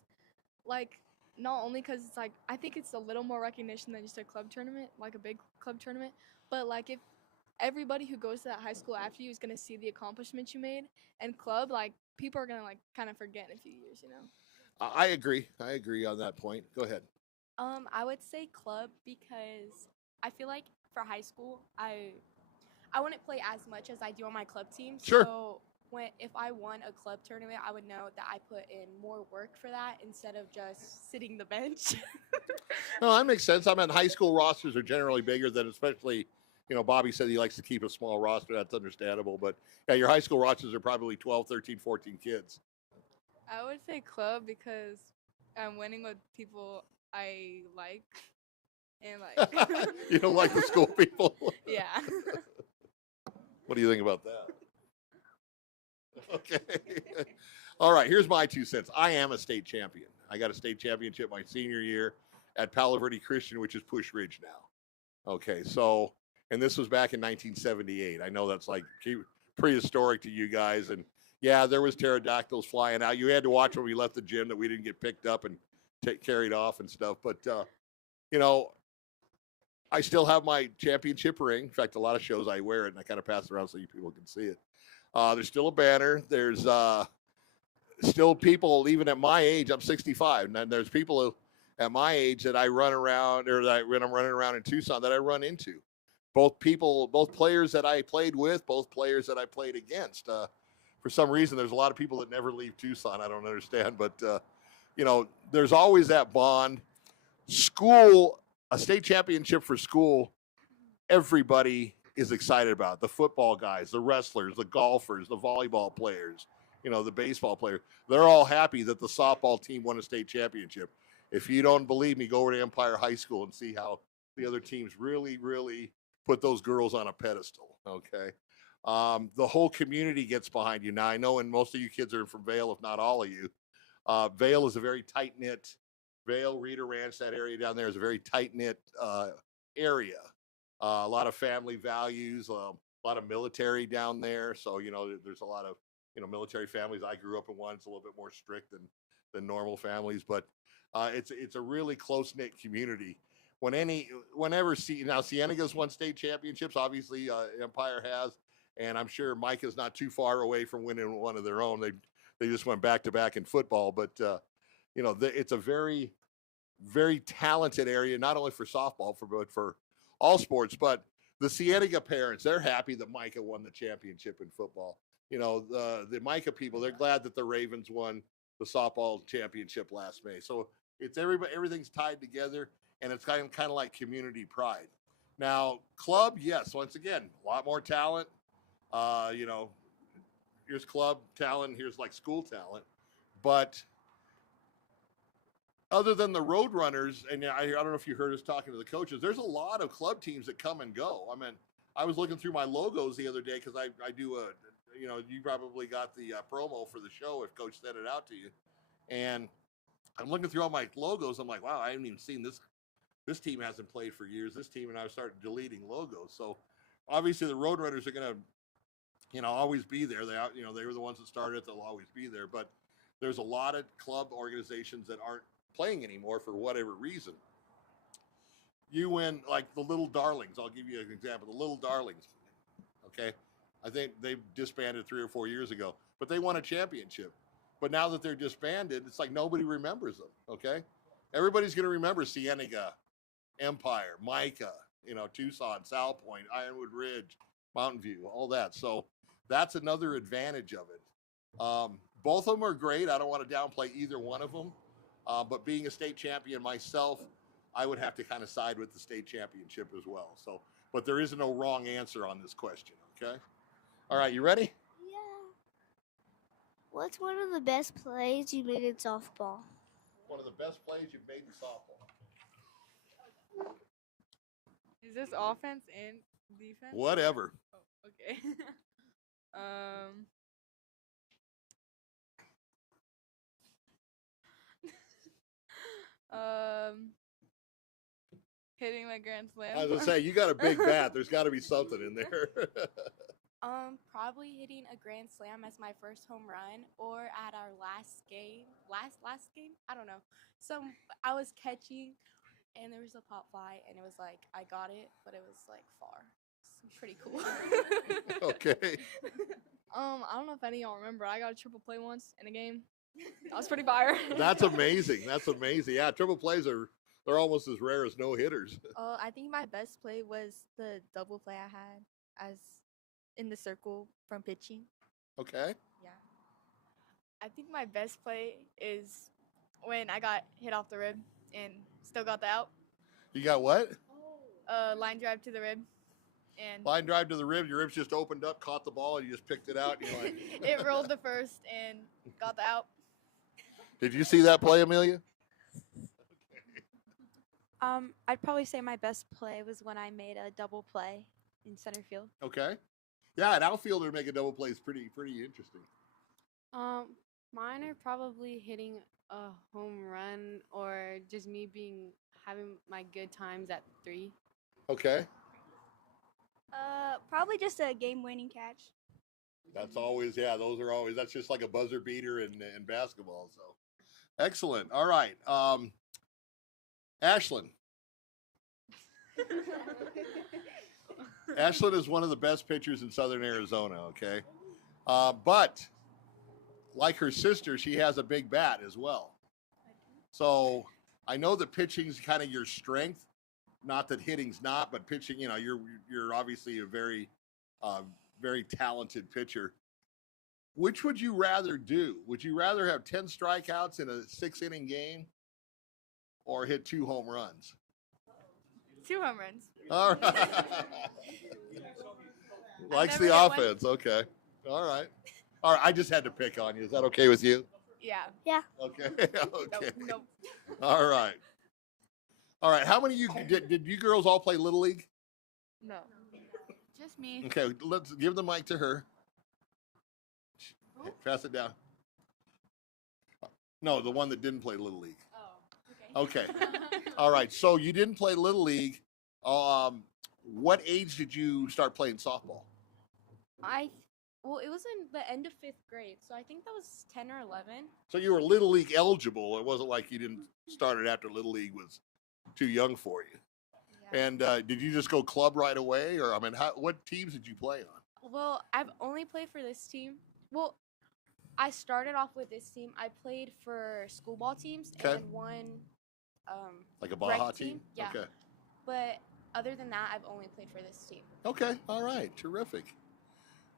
like, not only because it's like I think it's a little more recognition than just a club tournament, like a big club tournament, but like if everybody who goes to that high school after you is gonna see the accomplishments you made, and club, like people are gonna like kind of forget in a few years, I agree. I agree on that point. Go ahead. I would say club because I feel like for high school, I wouldn't play as much as I do on my club team. Sure. So if I won a club tournament, I would know that I put in more work for that instead of just sitting the bench. No, that makes sense. I mean, high school rosters are generally bigger than, especially, Bobby said he likes to keep a small roster. That's understandable. But yeah, your high school rosters are probably 12, 13, 14 kids. I would say club because I'm winning with people I like. And like You don't like the school people? yeah. What do you think about that? Okay. All right, here's my 2 cents. I am a state champion. I got a state championship my senior year at Palo Verde Christian, which is Push Ridge now. Okay, so, and this was back in 1978. I know that's like prehistoric to you guys. And yeah, there was pterodactyls flying out. You had to watch when we left the gym that we didn't get picked up and carried off and stuff. But, you know, I still have my championship ring. In fact, a lot of shows I wear it and I kind of pass it around so you people can see it. There's still a banner. There's still people, even at my age, I'm 65, and there's people at my age that I run around, or that when I'm running around in Tucson, that I run into. Both players that I played with, both players that I played against. For some reason, there's a lot of people that never leave Tucson. I don't understand, but you know, there's always that bond. School, a state championship for school, everybody is excited about it. The football guys, the wrestlers, the golfers, the volleyball players, you know, the baseball players. They're all happy that the softball team won a state championship. If you don't believe me, go over to Empire High School and see how the other teams really, really put those girls on a pedestal, okay? The whole community gets behind you. Now, I know, and most of you kids are from Vail, if not all of you. Vail is a very tight-knit, Vail, Rita Ranch, that area down there is a very tight-knit area. A lot of family values, a lot of military down there. So, you know, there's a lot of, you know, military families. I grew up in one. It's a little bit more strict than normal families, but it's a really close-knit community. Whenever Cienega's won state championships, obviously Empire has, and I'm sure Micah's not too far away from winning one of their own. They just went back-to-back in football, but, you know, it's a very, very talented area, not only for softball, but for all sports. But the Cienega parents, they're happy that Micah won the championship in football. You know, the Micah people, they're glad that the Ravens won the softball championship last May. So it's everything's tied together, and it's kind of like community pride. Now, club, yes, once again, a lot more talent. You know, here's club talent, here's like school talent. But other than the Roadrunners, and I don't know if you heard us talking to the coaches, there's a lot of club teams that come and go. I mean, I was looking through my logos the other day because I do you know, you probably got the promo for the show if Coach sent it out to you. And I'm looking through all my logos. I'm like, wow, I haven't even seen this. This team hasn't played for years. This team, and I started deleting logos. So obviously the Roadrunners are going to, you know, always be there. You know, they were the ones that started it. They'll always be there. But there's a lot of club organizations that aren't playing anymore for whatever reason. You win, like the Little Darlings. I'll give you an example. The Little Darlings, okay? I think they disbanded 3 or 4 years ago, but they won a championship. But now that they're disbanded, it's like nobody remembers them, okay? Everybody's going to remember Cienega, Empire, Micah, you know, Tucson, South Point, Ironwood Ridge, Mountain View, all that. So that's another advantage of it. Both of them are great. I don't want to downplay either one of them. But being a state champion myself, I would have to kind of side with the state championship as well. So, but there is no wrong answer on this question, okay? All right, you ready? Yeah. What's one of the best plays you made in softball? One of the best plays you've made in softball. Is this offense and defense? Whatever. Oh, okay. Hitting my grand slam. I was gonna say, you got a big bat. There's got to be something in there. Probably hitting a grand slam as my first home run, or at our last game. Last game? I don't know. So I was catching, and there was a pop fly, and it was like I got it, but it was like far. It's pretty cool. Okay. I don't know if any of y'all remember. I got a triple play once in a game. That was pretty fire. That's amazing. That's amazing. Yeah, triple plays they're almost as rare as no hitters. I think my best play was the double play I had as in the circle from pitching. Okay. Yeah. I think my best play is when I got hit off the rib and still got the out. You got what? Line drive to the rib. And Line drive to the rib. Your ribs just opened up, caught the ball, and you just picked it out. And you're like, it rolled the first and got the out. Did you see that play, Amelia? I'd probably say my best play was when I made a double play in center field. Okay. Yeah, an outfielder make a double play is pretty interesting. Mine are probably hitting a home run or just me having my good times at 3. Okay. Probably just a game-winning catch. That's always, those are always, that's just like a buzzer beater in basketball. So excellent. All right. Ashlyn. Ashlyn is one of the best pitchers in Southern Arizona, okay? But like her sister, she has a big bat as well. So I know that pitching's kind of your strength. Not that hitting's not, but pitching, you're obviously a very talented pitcher. Which would you rather do? Would you rather have 10 strikeouts in a 6-inning game or hit 2 home runs? 2 home runs. All right. Likes the offense. Okay. All right. All right. I just had to pick on you. Is that okay with you? Yeah. Yeah. Okay. Okay. Nope. All right. All right. How many of you did you girls all play Little League? No. Just me. Okay. Let's give the mic to her. Pass it down. No, the one that didn't play Little League. Oh. Okay. All right. So you didn't play Little League. What age did you start playing softball? Well, it was in the end of 5th grade, so I think that was 10 or 11. So you were Little League eligible. It wasn't like you didn't start it after Little League was too young for you. Yeah. And did you just go club right away, or what teams did you play on? Well, I've only played for this team. Well, I started off with this team. I played for school ball teams Okay. and one Like a Baja rec team? Yeah. Okay. But other than that, I've only played for this team. Okay. All right. Terrific.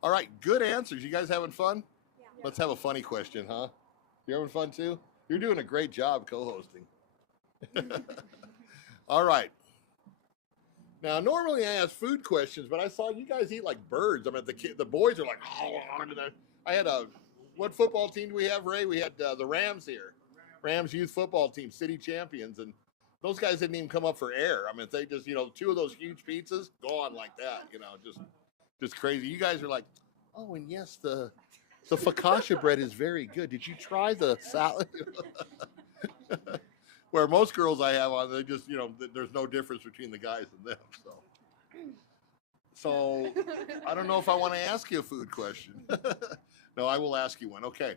All right. Good answers. You guys having fun? Yeah. Let's have a funny question, huh? You having fun too? You're doing a great job co-hosting. All right. Now, normally I ask food questions, but I saw you guys eat like birds. I mean, the boys are like, I had what football team do we have, Ray? We had the Rams here. Rams youth football team, city champions. And those guys didn't even come up for air. I mean, they just, 2 of those huge pizzas gone like that, just crazy. You guys are like, oh, and yes, the focaccia bread is very good. Did you try the salad? Where most girls I have on, they just, there's no difference between the guys and them. So I don't know if I want to ask you a food question. No, I will ask you one. Okay.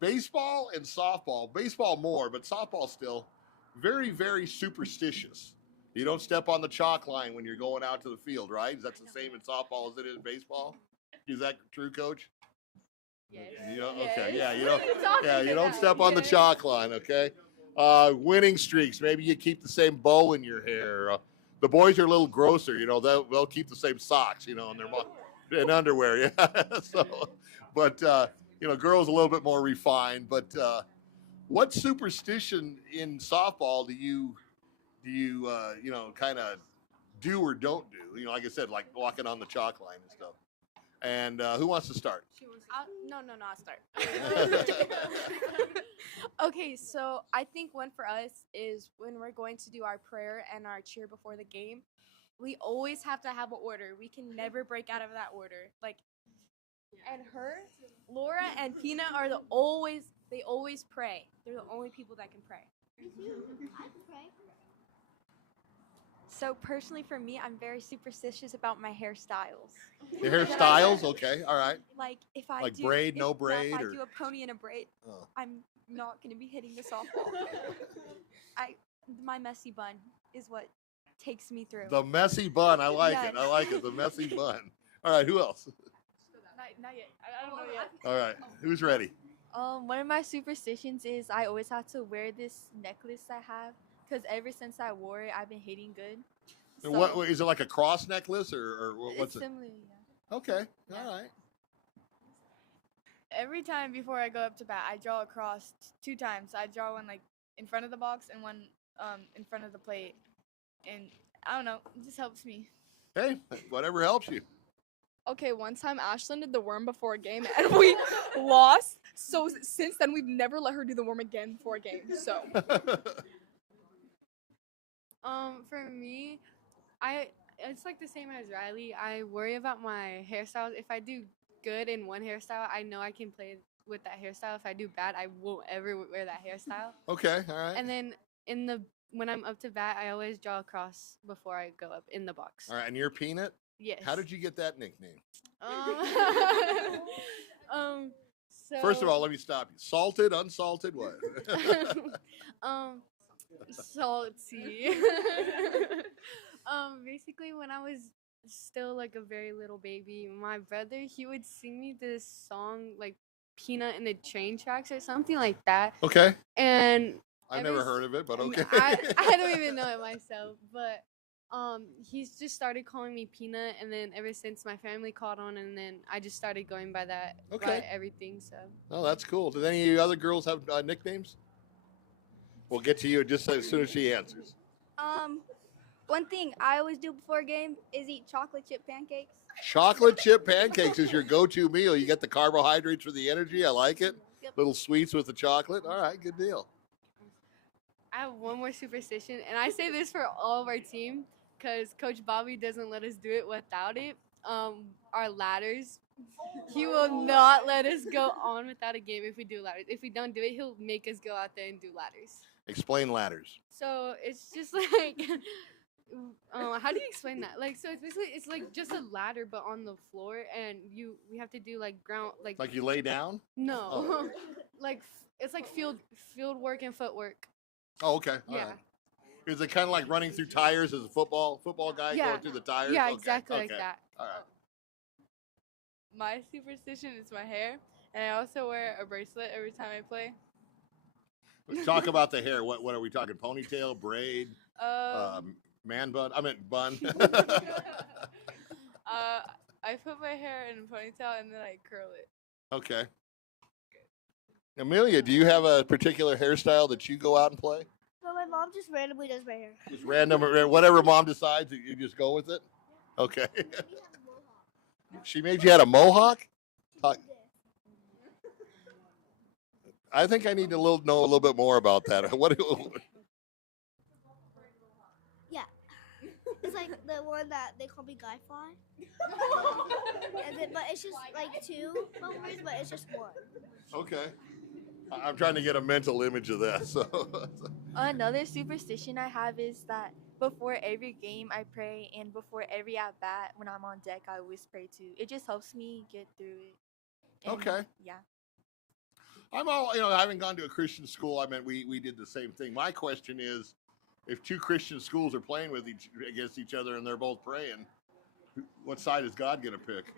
Baseball and softball, baseball more, but softball still very, very superstitious. You don't step on the chalk line when you're going out to the field, right? Is that the same in softball as it is in baseball? Is that true, Coach? Yes. Okay, Yes. you don't step on the chalk line, okay? Winning streaks, maybe you keep the same bow in your hair. The boys are a little grosser, they'll keep the same socks, in their underwear, yeah. So, but girls a little bit more refined. But what superstition in softball do you kind of do or don't do? Like I said, like walking on the chalk line and stuff. And who wants to start? No, I'll start. Okay, so I think one for us is when we're going to do our prayer and our cheer before the game, we always have to have an order. We can never break out of that order. And Laura and Pina are they always pray. They're the only people that can pray. So personally for me, I'm very superstitious about my hairstyles. Your hairstyles? Okay, all right. Like if I Like do braid, if, no yeah, braid, if I or- do a pony and a braid, Oh. I'm not gonna be hitting the softball. My messy bun is what takes me through. The messy bun. I like Yes. it. I like it. The messy bun. All right, who else? Not yet. I don't know yet. All right, who's ready? One of my superstitions is I always have to wear this necklace I have because ever since I wore it, I've been hitting good. And what is it, like a cross necklace or what's it's it? similar, yeah. Okay, all right. Every time before I go up to bat, I draw a cross 2 times. I draw one in front of the box and one in front of the plate. And I don't know, it just helps me. Hey, whatever helps you. Okay, one time Ashlyn did the worm before a game and we lost. So since then, we've never let her do the worm again before a game. So For me, it's like the same as Riley. I worry about my hairstyles. If I do good in one hairstyle, I know I can play with that hairstyle. If I do bad, I won't ever wear that hairstyle. Okay, all right. And then when I'm up to bat, I always draw a cross before I go up in the box. All right, and you're Peanut? Yes. How did you get that nickname? So First of all, let me stop you. Salted, unsalted, what? Salty. Basically, when I was still like a very little baby, my brother, he would sing me this song like Peanut in the Train Tracks or something like that. Okay. And I've never heard of it, but okay. I don't even know it myself, but he's just started calling me Peanut, and then ever since my family caught on, and then I just started going by that. Okay. By everything. So. Oh, that's cool. Do any of you other girls have nicknames? We'll get to you just as soon as she answers. One thing I always do before a game is eat chocolate chip pancakes. Chocolate chip pancakes is your go-to meal. You get the carbohydrates for the energy. I like it. Yep. Little sweets with the chocolate. All right, good deal. I have one more superstition, and I say this for all of our team because Coach Bobby doesn't let us do it without it. Our ladders. He will not let us go on without a game if we do ladders. If we don't do it, he'll make us go out there and do ladders. Explain ladders. So it's just like, how do you explain that? Like, so it's basically like just a ladder but on the floor, and we have to do like ground Like you lay down? No, Oh. it's like field work and footwork. Oh, okay. All Yeah. right. Is it kind of like running through tires as a football guy Yeah. going through the tires? Yeah, Okay, exactly like okay. that. All right. My superstition is my hair, and I also wear a bracelet every time I play. Let's talk about the hair. What are we talking? Ponytail, braid, Um, man bun? I meant bun. I put my hair in a ponytail and then I curl it. Okay. Amelia, do you have a particular hairstyle that you go out and play? But my mom just randomly does my hair. Just random, whatever mom decides, you just go with it? Okay. She made you had a mohawk? I think I need to know a little bit more about that. Yeah. It's like the one that they call me Guy Fly. But it's just like two moments, but it's just one. Okay. I'm trying to get a mental image of that. So Another superstition I have is that before every game I pray, and before every at bat when I'm on deck I always pray too. It just helps me get through it. And, Okay. Yeah. I'm all, I haven't gone to a Christian school. I mean, we did the same thing. My question is, if two Christian schools are playing against each other and they're both praying, what side is God going to pick?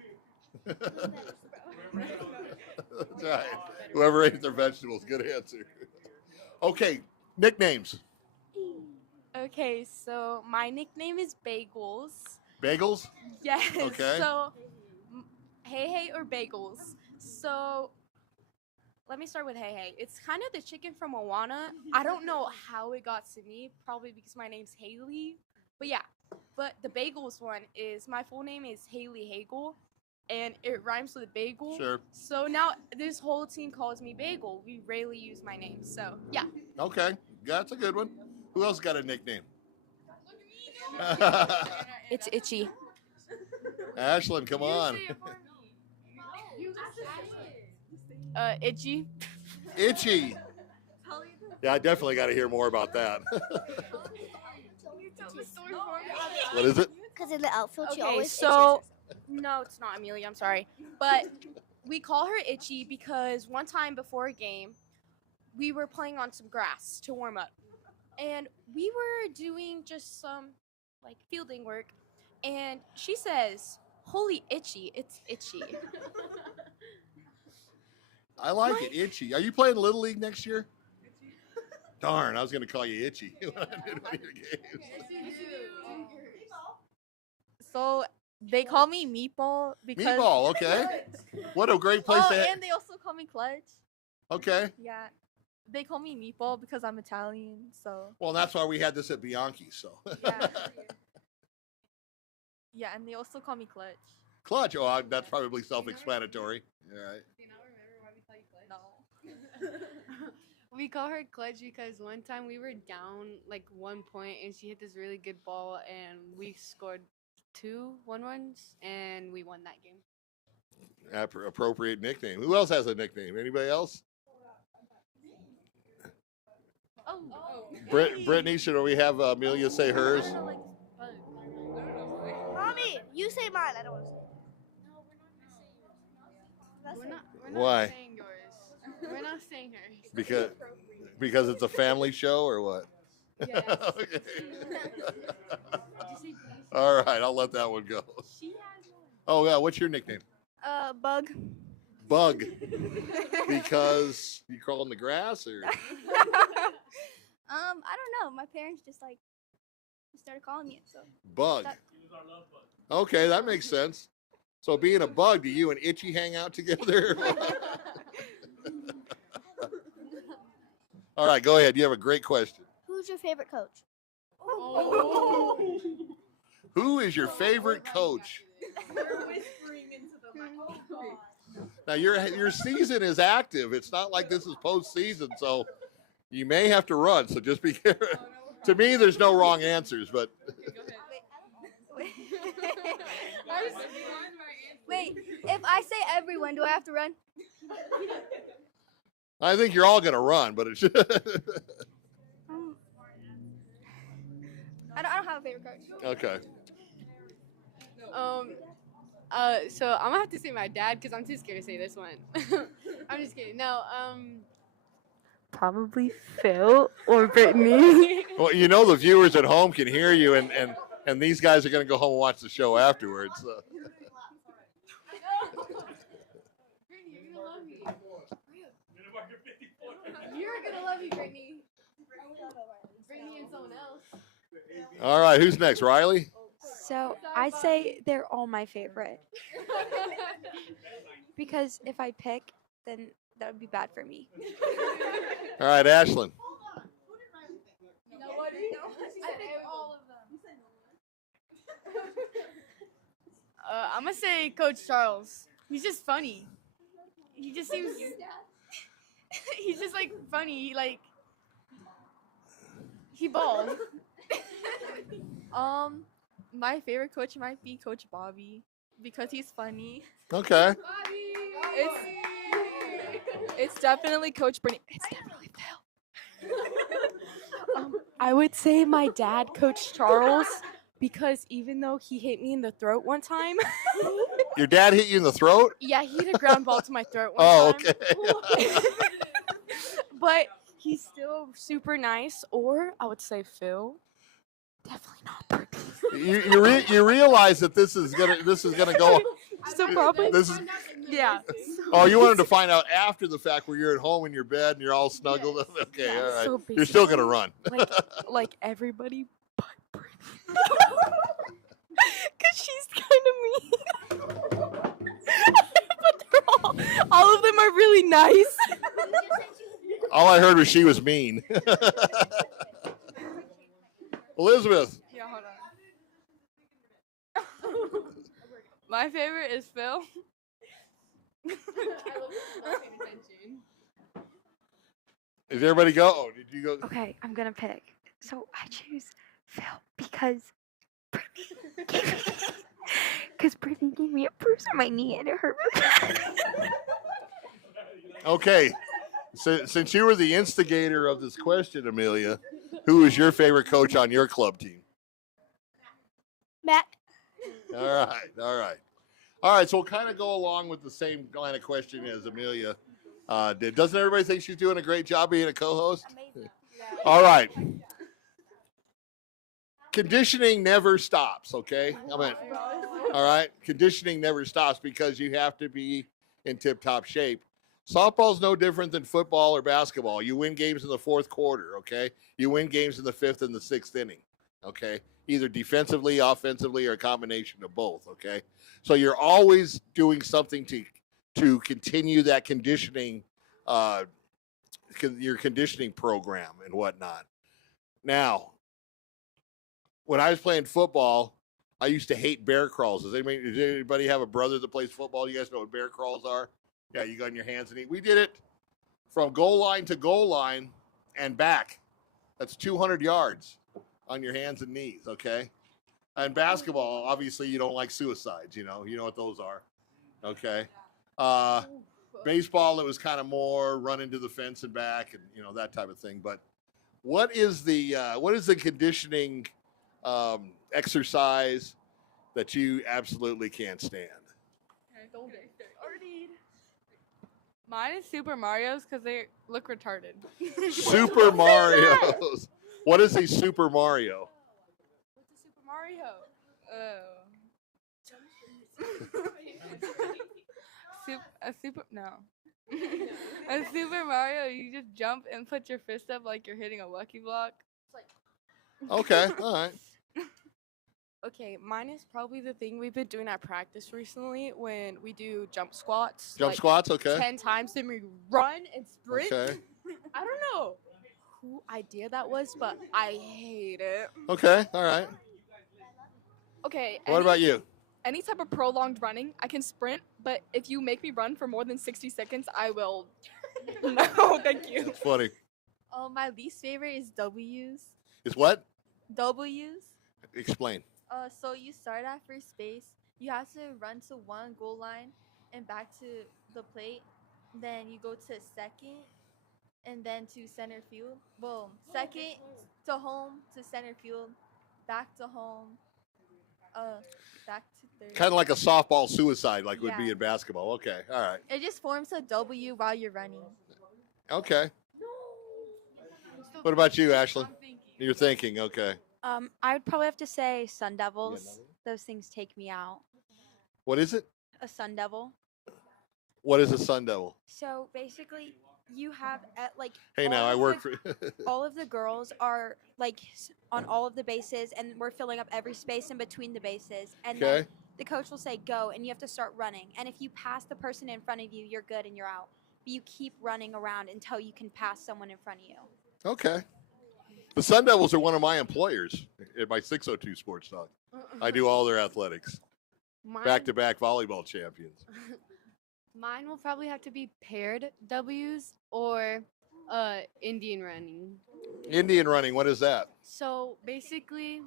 That's right. Whoever ate their vegetables. Good answer. Okay, nicknames. Okay, so my nickname is Bagels. Bagels? Yes. Okay. So, Hey Hey or Bagels. So, let me start with Hey Hey. It's kind of the chicken from Moana. I don't know how it got to me, probably because my name's Haley. But yeah, but the Bagels one is, my full name is Haley Hagel, and it rhymes with bagel. Sure. So now this whole team calls me Bagel. We rarely use my name. So, yeah. Okay, that's a good one. Who else got a nickname? It's Itchy. Ashlyn, come on. Itchy. Itchy. Yeah, I definitely got to hear more about that. What is it? Because in the outfield, she Okay, always so no, it's not Amelia. I'm sorry, but we call her Itchy because one time before a game, we were playing on some grass to warm up, and we were doing just some like fielding work, and she says, "Holy Itchy, it's itchy." I like it, Itchy. Are you playing Little League next year? Darn, I was going to call you Itchy. when I did one of your games. So they call me Meatball because Meatball, okay. What a great place to and they also call me Clutch. Okay. Yeah. They call me Meatball because I'm Italian, so Well, that's why we had this at Bianchi, so. yeah. Yeah, and they also call me Clutch. Clutch, oh, that's probably self-explanatory. All right. No. We call her Clutch because one time we were down like 1 point and she hit this really good ball and we scored 2 1-runs and we won that game. Appropriate nickname. Who else has a nickname? Anybody else? Oh. Brittany, should we have Amelia say hers? Mommy, you say mine. I don't want to say. Why? Saying yours. We're not saying hers. Because it's a family show or what? Yes. Okay. All right, I'll let that one go. Oh yeah, what's your nickname? Bug. Bug. Because you crawl in the grass or? I don't know. My parents just started calling me it. So. Bug. Okay, that makes sense. So being a bug, do you and Itchy hang out together? All right, go ahead. You have a great question. Who's your favorite coach? Oh. Who is your favorite coach? Now your season is active. It's not like this is postseason, so you may have to run. So just be careful. To me, there's no wrong answers, but. Wait, if I say everyone, do I have to run? I think you're all going to run, but it should. I don't have a favorite coach. Okay. So I'm gonna have to say my dad because I'm too scared to say this one. I'm just kidding. No, probably Phil or Brittany. Well, you know the viewers at home can hear you, and these guys are going to go home and watch the show afterwards. So. You're gonna love me, Brittany. Brittany and someone else. All right, who's next? Riley? So I'd say they're all my favorite. Because if I pick, then that would be bad for me. All right, Ashlyn. Nobody? I think all of them. I'm going to say Coach Charles. He's just funny. He just seems... He's just, like, funny. He balls. My favorite coach might be Coach Bobby because he's funny. Okay. It's definitely Coach Brittany. It's definitely Phil. I would say my dad, Coach Charles, because even though he hit me in the throat one time. Your dad hit you in the throat? Yeah, he hit a ground ball to my throat one time. Okay. But he's still super nice. Or I would say Phil. Definitely not Brittany. You realize that this is gonna go. So probably. Yeah. Oh, you wanted to find out after the fact where you're at home in your bed and you're all snuggled up. Okay, Yeah, all right. so You're still gonna run. like everybody but Brittany. Because she's kind of mean. But all of them are really nice. All I heard was she was mean. Elizabeth. Yeah, hold on. My favorite is Phil. Did everybody go? Oh, did you go? Okay, I'm gonna pick. So I choose Phil because Brittany gave me a bruise on my knee and it hurt really bad. Okay. So, since you were the instigator of this question, Amelia, who is your favorite coach on your club team? Matt. All right. So we'll kind of go along with the same line of question as Amelia did. Doesn't everybody think she's doing a great job being a co-host? Amazing. All right. Conditioning never stops, okay? All right. Conditioning never stops because you have to be in tip-top shape. Softball's no different than football or basketball. You win games in the fourth quarter, okay? You win games in the fifth and the sixth inning, okay? Either defensively, offensively, or a combination of both, okay? So you're always doing something to continue that conditioning, your conditioning program and whatnot. Now, when I was playing football, I used to hate bear crawls. Does anybody have a brother that plays football? You guys know what bear crawls are? Yeah, you go on your hands and eat. We did it from goal line to goal line and back. That's 200 yards on your hands and knees, okay? And basketball, obviously, you don't like suicides, you know what those are, okay? Baseball, it was kind of more run into the fence and back and, that type of thing. But what is the conditioning exercise that you absolutely can't stand? Mine is Super Mario's because they look retarded. Super Mario's. What is a Super Mario? What's a Super Mario? A Super Mario, you just jump and put your fist up like you're hitting a lucky block. Okay, all right. Okay, mine is probably the thing we've been doing at practice recently when we do jump squats. Jump squats, okay. 10 times, then we run and sprint. Okay. I don't know who idea that was, but I hate it. Okay, all right. Okay. What about you? Any type of prolonged running, I can sprint, but if you make me run for more than 60 seconds, I will. No, thank you. That's funny. My least favorite is W's. Is what? W's. Explain. So you start at first base. You have to run to one goal line and back to the plate. Then you go to second and then to center field. Well, second to home to center field, back to home, back to third. Kind of like a softball suicide, like would be Yeah. in basketball. Okay, all right. It just forms a W while you're running. Okay. What about you, Ashley? You're thinking, okay. I would probably have to say Sun Devils. Those things take me out. What is it? A Sun Devil. What is a Sun Devil? So basically, you have Hey, now I work for. all of the girls are on all of the bases, and we're filling up every space in between the bases. And then Okay. the coach will say go, and you have to start running. And if you pass the person in front of you, you're good and you're out. But you keep running around until you can pass someone in front of you. Okay. The Sun Devils are one of my employers at my 602 Sports Talk. I do all their athletics. Back-to-back volleyball champions. Mine will probably have to be paired W's or Indian running. Indian running, what is that? So basically,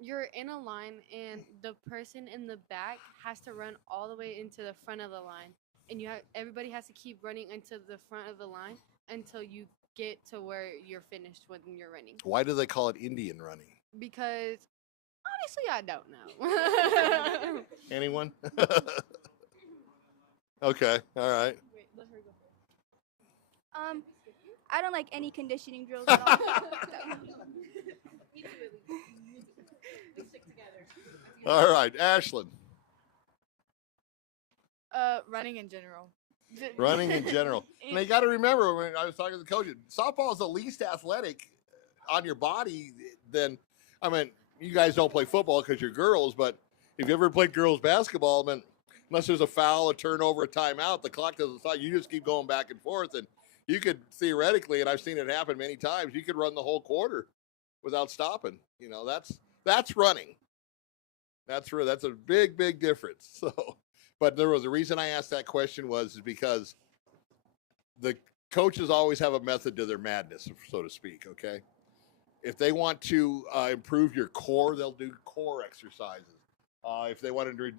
you're in a line and the person in the back has to run all the way into the front of the line, and everybody has to keep running into the front of the line until you get to where you're finished when you're running. Why do they call it Indian running? Because honestly, I don't know. Anyone? Okay, all right. I don't like any conditioning drills at all. All right, Ashlyn. Running in general. Running in general. And you got to remember, when I was talking to the coach, softball is the least athletic on your body than, you guys don't play football because you're girls, but if you ever played girls basketball, unless there's a foul, a turnover, a timeout, the clock doesn't stop. You just keep going back and forth. And you could theoretically, and I've seen it happen many times, you could run the whole quarter without stopping. That's running. That's a big, big difference. So, but there was a reason I asked that question is because the coaches always have a method to their madness, so to speak. Okay. If they want to improve your core, they'll do core exercises. If they want to,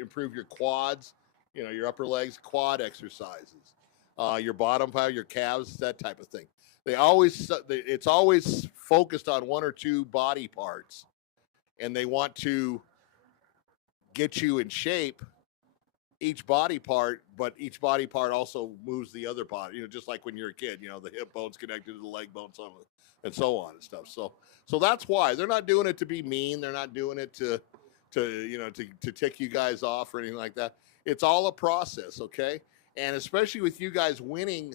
improve your quads, your upper legs, quad exercises, your bottom part, your calves, that type of thing. It's always focused on one or two body parts, and they want to get you in shape, each body part, but each body part also moves the other body, just like when you're a kid, the hip bone's connected to the leg bone, and so on and stuff. So that's why they're not doing it to be mean. They're not doing it to tick you guys off or anything like that. It's all a process, okay? And especially with you guys winning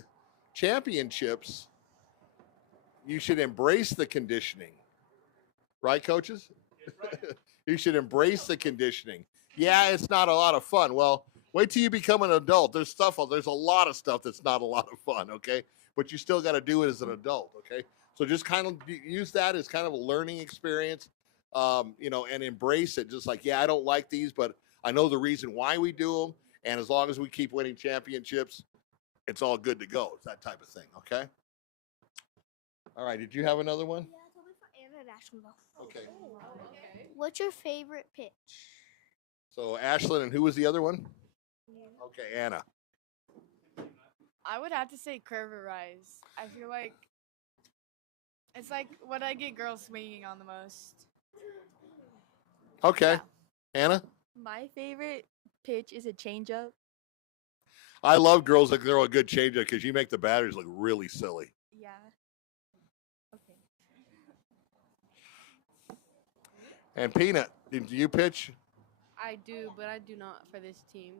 championships, you should embrace the conditioning. Right, coaches? You should embrace the conditioning. Yeah, it's not a lot of fun. Well, wait till you become an adult. There's a lot of stuff that's not a lot of fun, okay? But you still got to do it as an adult, okay? So just kind of use that as kind of a learning experience. And embrace it. Just like, yeah, I don't like these, but I know the reason why we do them. And as long as we keep winning championships, it's all good to go. It's that type of thing. Okay. All right. Did you have another one? Yeah, tell me for Anna and Ashland though. Okay. What's your favorite pitch? So Ashlyn, and who was the other one? Okay, Anna. I would have to say curve rise. I feel like it's like what I get girls swinging on the most. Okay, Anna. My favorite pitch is a changeup. I love girls that throw a good changeup because you make the batters look really silly. Yeah. Okay. And Peanut, did you pitch? I do, but I do not for this team.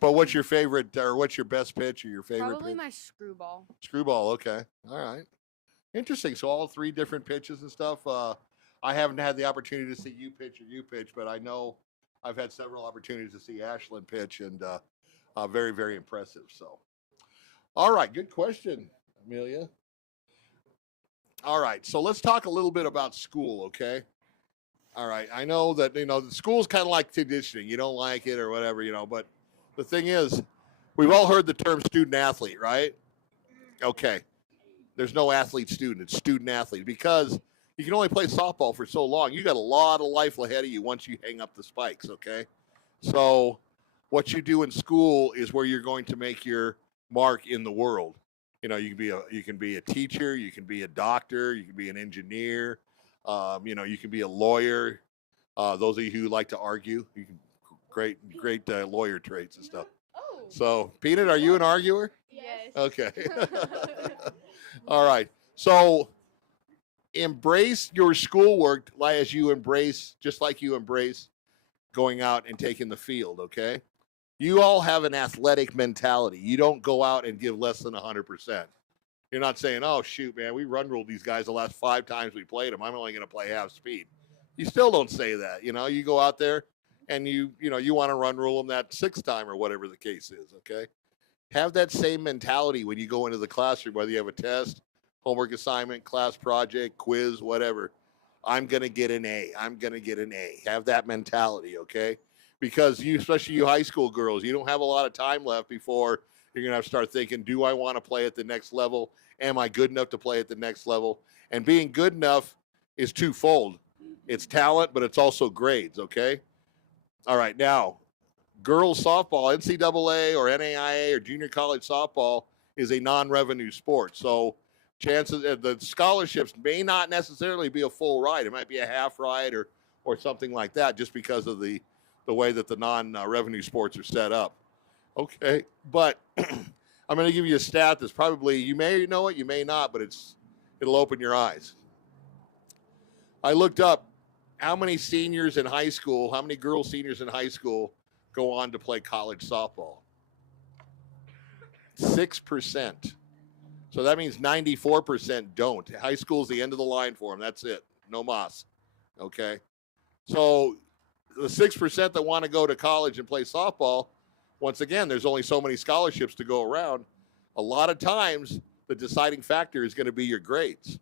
But what's your favorite, or what's your best pitch, or your favorite Probably pitch? my screwball. Screwball. Okay. All right. Interesting. So all three different pitches and stuff. I haven't had the opportunity to see you pitch or you pitch, but I know I've had several opportunities to see Ashlyn pitch, and very, very impressive. So, all right. Good question, Amelia. All right. So let's talk a little bit about school, okay? All right. I know that, the school's kind of like conditioning. You don't like it or whatever, but the thing is, we've all heard the term student athlete, right? Okay. There's no athlete student. It's student athlete because you can only play softball for so long. You got a lot of life ahead of you once you hang up the spikes, okay? So what you do in school is where you're going to make your mark in the world. You can be a teacher, you can be a doctor, you can be an engineer, you can be a lawyer. Those of you who like to argue, you can great lawyer traits and stuff. Oh. So, Peanut, are you an arguer? Yes. Okay. All right. So, embrace your schoolwork just like you embrace going out and taking the field, okay? You all have an athletic mentality. You don't go out and give less than 100%. You're not saying, oh, shoot, man, we run ruled these guys the last 5 times we played them. I'm only going to play half speed. You still don't say that. You go out there and you want to run rule them that 6th time or whatever the case is, okay? Have that same mentality when you go into the classroom, whether you have a test, homework assignment, class project, quiz, whatever. I'm going to get an A. I'm going to get an A. Have that mentality, okay? Because especially you high school girls, you don't have a lot of time left before you're going to have to start thinking, do I want to play at the next level? Am I good enough to play at the next level? And being good enough is twofold. It's talent, but it's also grades, okay? All right, now, girls softball, NCAA or NAIA or junior college softball is a non-revenue sport. So chances the scholarships may not necessarily be a full ride. It might be a half ride or something like that, just because of the way that the non-revenue sports are set up. Okay, but I'm going to give you a stat that's probably, you may know it, you may not, but it'll open your eyes. I looked up how many seniors in high school, how many girl seniors in high school go on to play college softball. 6%. So that means 94% don't. High school's the end of the line for them. That's it. No mas. Okay. So the 6% that want to go to college and play softball, once again, there's only so many scholarships to go around. A lot of times, the deciding factor is going to be your grades.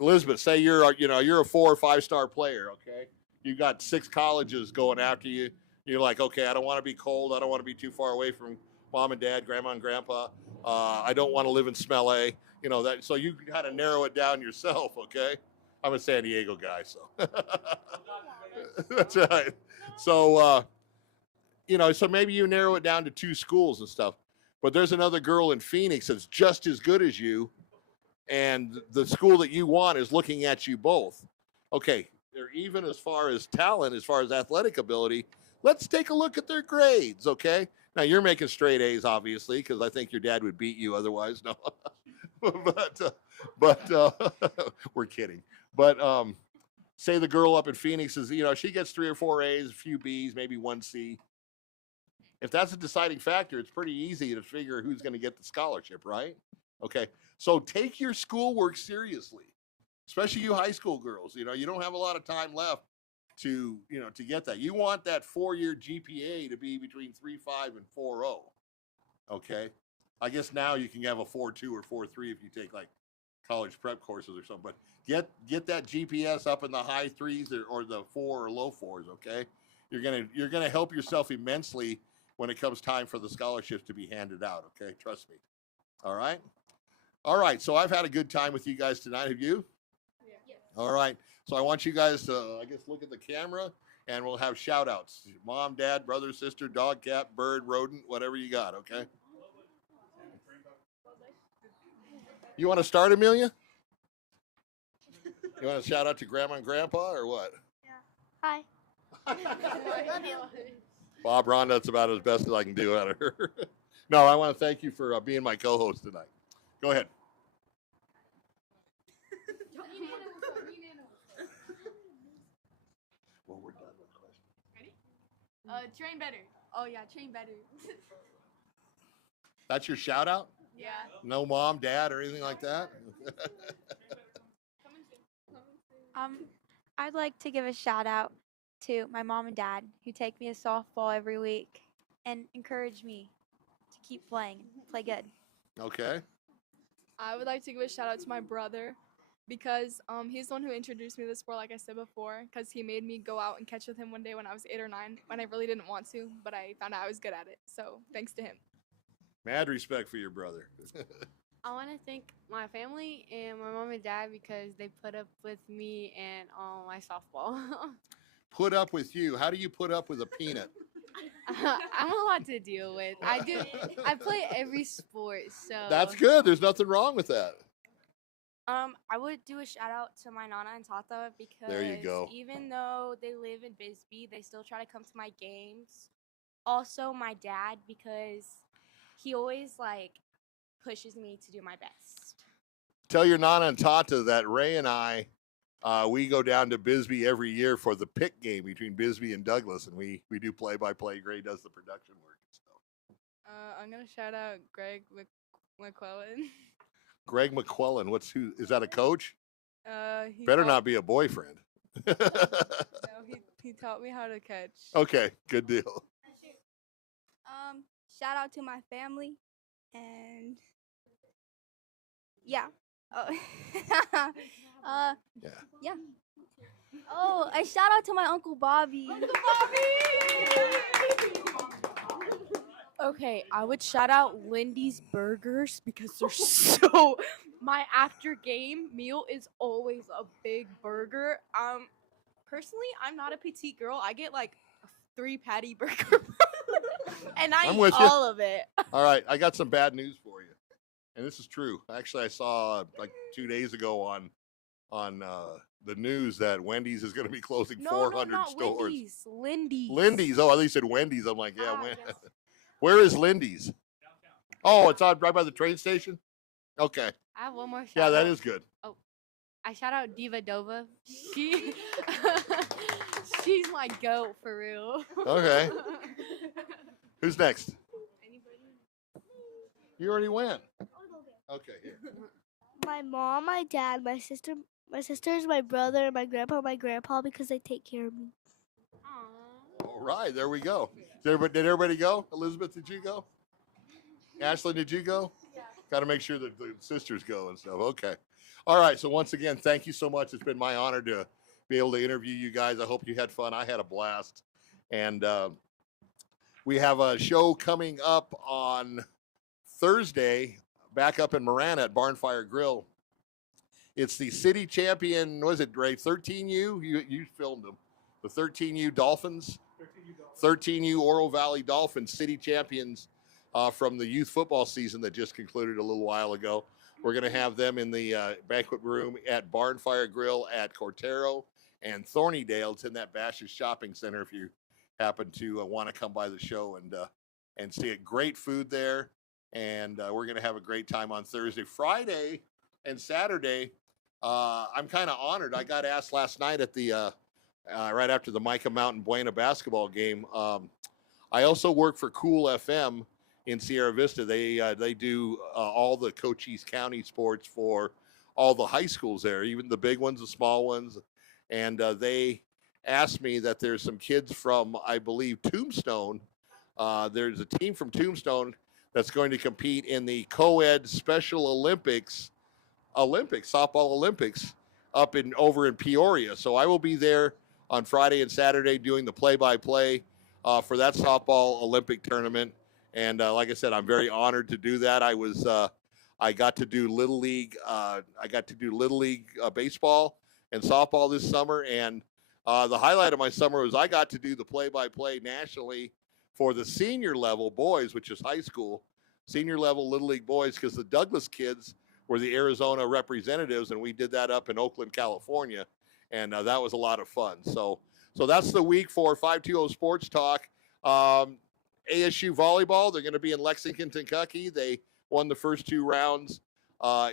Elizabeth, say you're a 4 or 5 star player. Okay, you got 6 colleges going after you. You're like, okay, I don't want to be cold. I don't want to be too far away from mom and dad, grandma and grandpa. I don't want to live in Smell A. That. So you kind of narrow it down yourself. Okay, I'm a San Diego guy, so that's right. So so maybe you narrow it down to 2 schools and stuff. But there's another girl in Phoenix that's just as good as you, and the school that you want is looking at you both. Okay, they're even as far as talent, as far as athletic ability. Let's take a look at their grades, okay? Now, you're making straight A's, obviously, because I think your dad would beat you otherwise. No, but we're kidding. But say the girl up in Phoenix is, she gets 3 or 4 A's, a few B's, maybe 1 C. If that's a deciding factor, it's pretty easy to figure who's going to get the scholarship, right? Okay, so take your schoolwork seriously, especially you high school girls. You don't have a lot of time left to get that. You want that 4-year GPA to be between 3.5 and 4.0. Okay, I guess now you can have a 4.2 or 4.3 if you take like college prep courses or something. But get that GPS up in the high 3s or the 4 or low 4s. Okay, you're gonna help yourself immensely when it comes time for the scholarships to be handed out. Okay, trust me. All right. All right. So I've had a good time with you guys tonight. Have you? Yeah. All right. So I want you guys to, I guess, look at the camera, and we'll have shout outs. Mom, dad, brother, sister, dog, cat, bird, rodent, whatever you got. Okay. You want to start, Amelia? You want to shout out to Grandma and Grandpa or what? Hi. Love you. Bob Ron, that's about as best as I can do out of her. No, I want to thank you for being my co-host tonight. Go ahead. Well, we're done with questions. Ready? Train better. Oh yeah, train better. That's your shout out? Yeah. No mom, dad, or anything like that? I'd like to give a shout out to my mom and dad who take me to softball every week and encourage me to keep playing, play good. Okay. I would like to give a shout out to my brother because he's the one who introduced me to the sport, like I said before, because he made me go out and catch with him one day when I was 8 or 9 when I really didn't want to, but I found out I was good at it. So thanks to him. Mad respect for your brother. I want to thank my family and my mom and dad because they put up with me and my softball. Put up with you. How do you put up with a peanut? I'm a lot to deal with. I play every sport, so That's good. There's nothing wrong with that. I would do a shout out to my Nana and Tata because There you go. even though they live in Bisbee, they still try to come to my games. Also, my dad because he always pushes me to do my best. Tell your Nana and Tata that Ray and I, we go down to Bisbee every year for the pick game between Bisbee and Douglas, and we do play-by-play. Gray does the production work and stuff. I'm gonna shout out Greg McClellan. Greg McClellan, is that a coach? He Better taught- not be a boyfriend. No, he taught me how to catch. Okay, good deal. Shout out to my family, and yeah. Yeah. Oh, a shout out to my Uncle Bobby. Okay, I would shout out Lindy's Burgers because they're so. My after game meal is always a big burger. Personally, I'm not a petite girl. I get a 3-patty burger, and I I'm eat with you. all of it. All right, I got some bad news for you, and this is true. Actually, I saw 2 days ago on the news that Wendy's is going to be closing 400 not stores. Wendy's. Lindy's. Lindy's. Oh, at least said Wendy's. I'm like, yeah. Yes. Where is Lindy's? Oh, it's on right by the train station. Okay. I have one more shout Yeah, out. that is good. Oh, I shout out Diva Dova. She's my goat for real. Okay. Who's next? You already went. Okay. Here. My mom, my dad, my sisters, my brother, my grandpa because they take care of me. All right, there we go. Did everybody go? Elizabeth, did you go? Ashlyn, did you go? Yeah. Got to make sure that the sisters go and stuff. Okay. All right. So once again, thank you so much. It's been my honor to be able to interview you guys. I hope you had fun. I had a blast. And we have a show coming up on Thursday back up in Marana at Barnfire Grill. It's the city champion, was it, Ray? 13U? You filmed them. The 13U Dolphins. 13U Oro Valley Dolphins, city champions from the youth football season that just concluded a little while ago. We're going to have them in the banquet room at Barnfire Grill at Cortero and Thornydale. It's in that Bash's Shopping Center if you happen to want to come by the show and see it. Great food there, and we're going to have a great time on Thursday. Friday and Saturday, I'm kind of honored. I got asked last night at the right after the Micah Mountain Buena basketball game. I also work for Cool FM in Sierra Vista. They do all the Cochise County sports for all the high schools there, even the big ones, the small ones. And they asked me that there's some kids from, I believe, Tombstone. There's a team from Tombstone that's going to compete in the co-ed Special Olympics, softball Olympics, over in Peoria. So I will be there on Friday and Saturday doing the play-by-play. for that softball Olympic tournament. And like I said, I'm very honored to do that. I got to do Little League. Baseball and softball this summer. And the highlight of my summer was I got to do the play-by-play nationally for the senior level boys, which is high school, senior level Little League boys, because the Douglas kids were the Arizona representatives, and we did that up in Oakland, California, and that was a lot of fun. So that's the week for 520 Sports Talk. ASU volleyball, they're going to be in Lexington, Kentucky. They won the first 2 rounds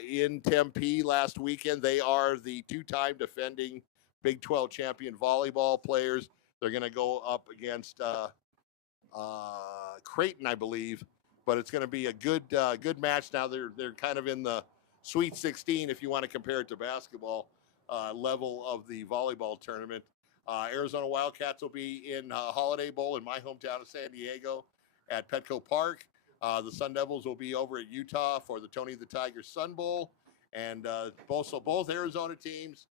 in Tempe last weekend. They are the 2-time defending Big 12 champion volleyball players. They're going to go up against Creighton, I believe, but it's going to be a good match. Now they're kind of in the Sweet 16 if you want to compare it to basketball level of the volleyball tournament. Arizona Wildcats will be in Holiday Bowl in my hometown of San Diego at Petco Park. The Sun Devils will be over at Utah for the Tony the Tiger Sun Bowl. And both Arizona teams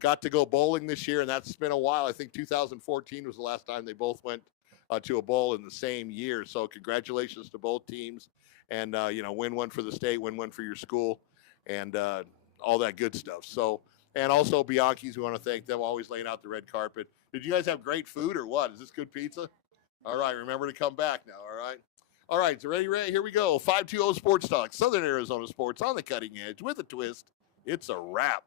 got to go bowling this year, and that's been a while. I think 2014 was the last time they both went to a bowl in the same year. So congratulations to both teams. And, win one for the state, win one for your school, and all that good stuff. So, and also Bianchi's, we want to thank them, always laying out the red carpet. Did you guys have great food or what? Is this good pizza? All right, remember to come back now, all right? All right, so ready? Here we go. 520 Sports Talk, Southern Arizona sports on the cutting edge with a twist. It's a wrap.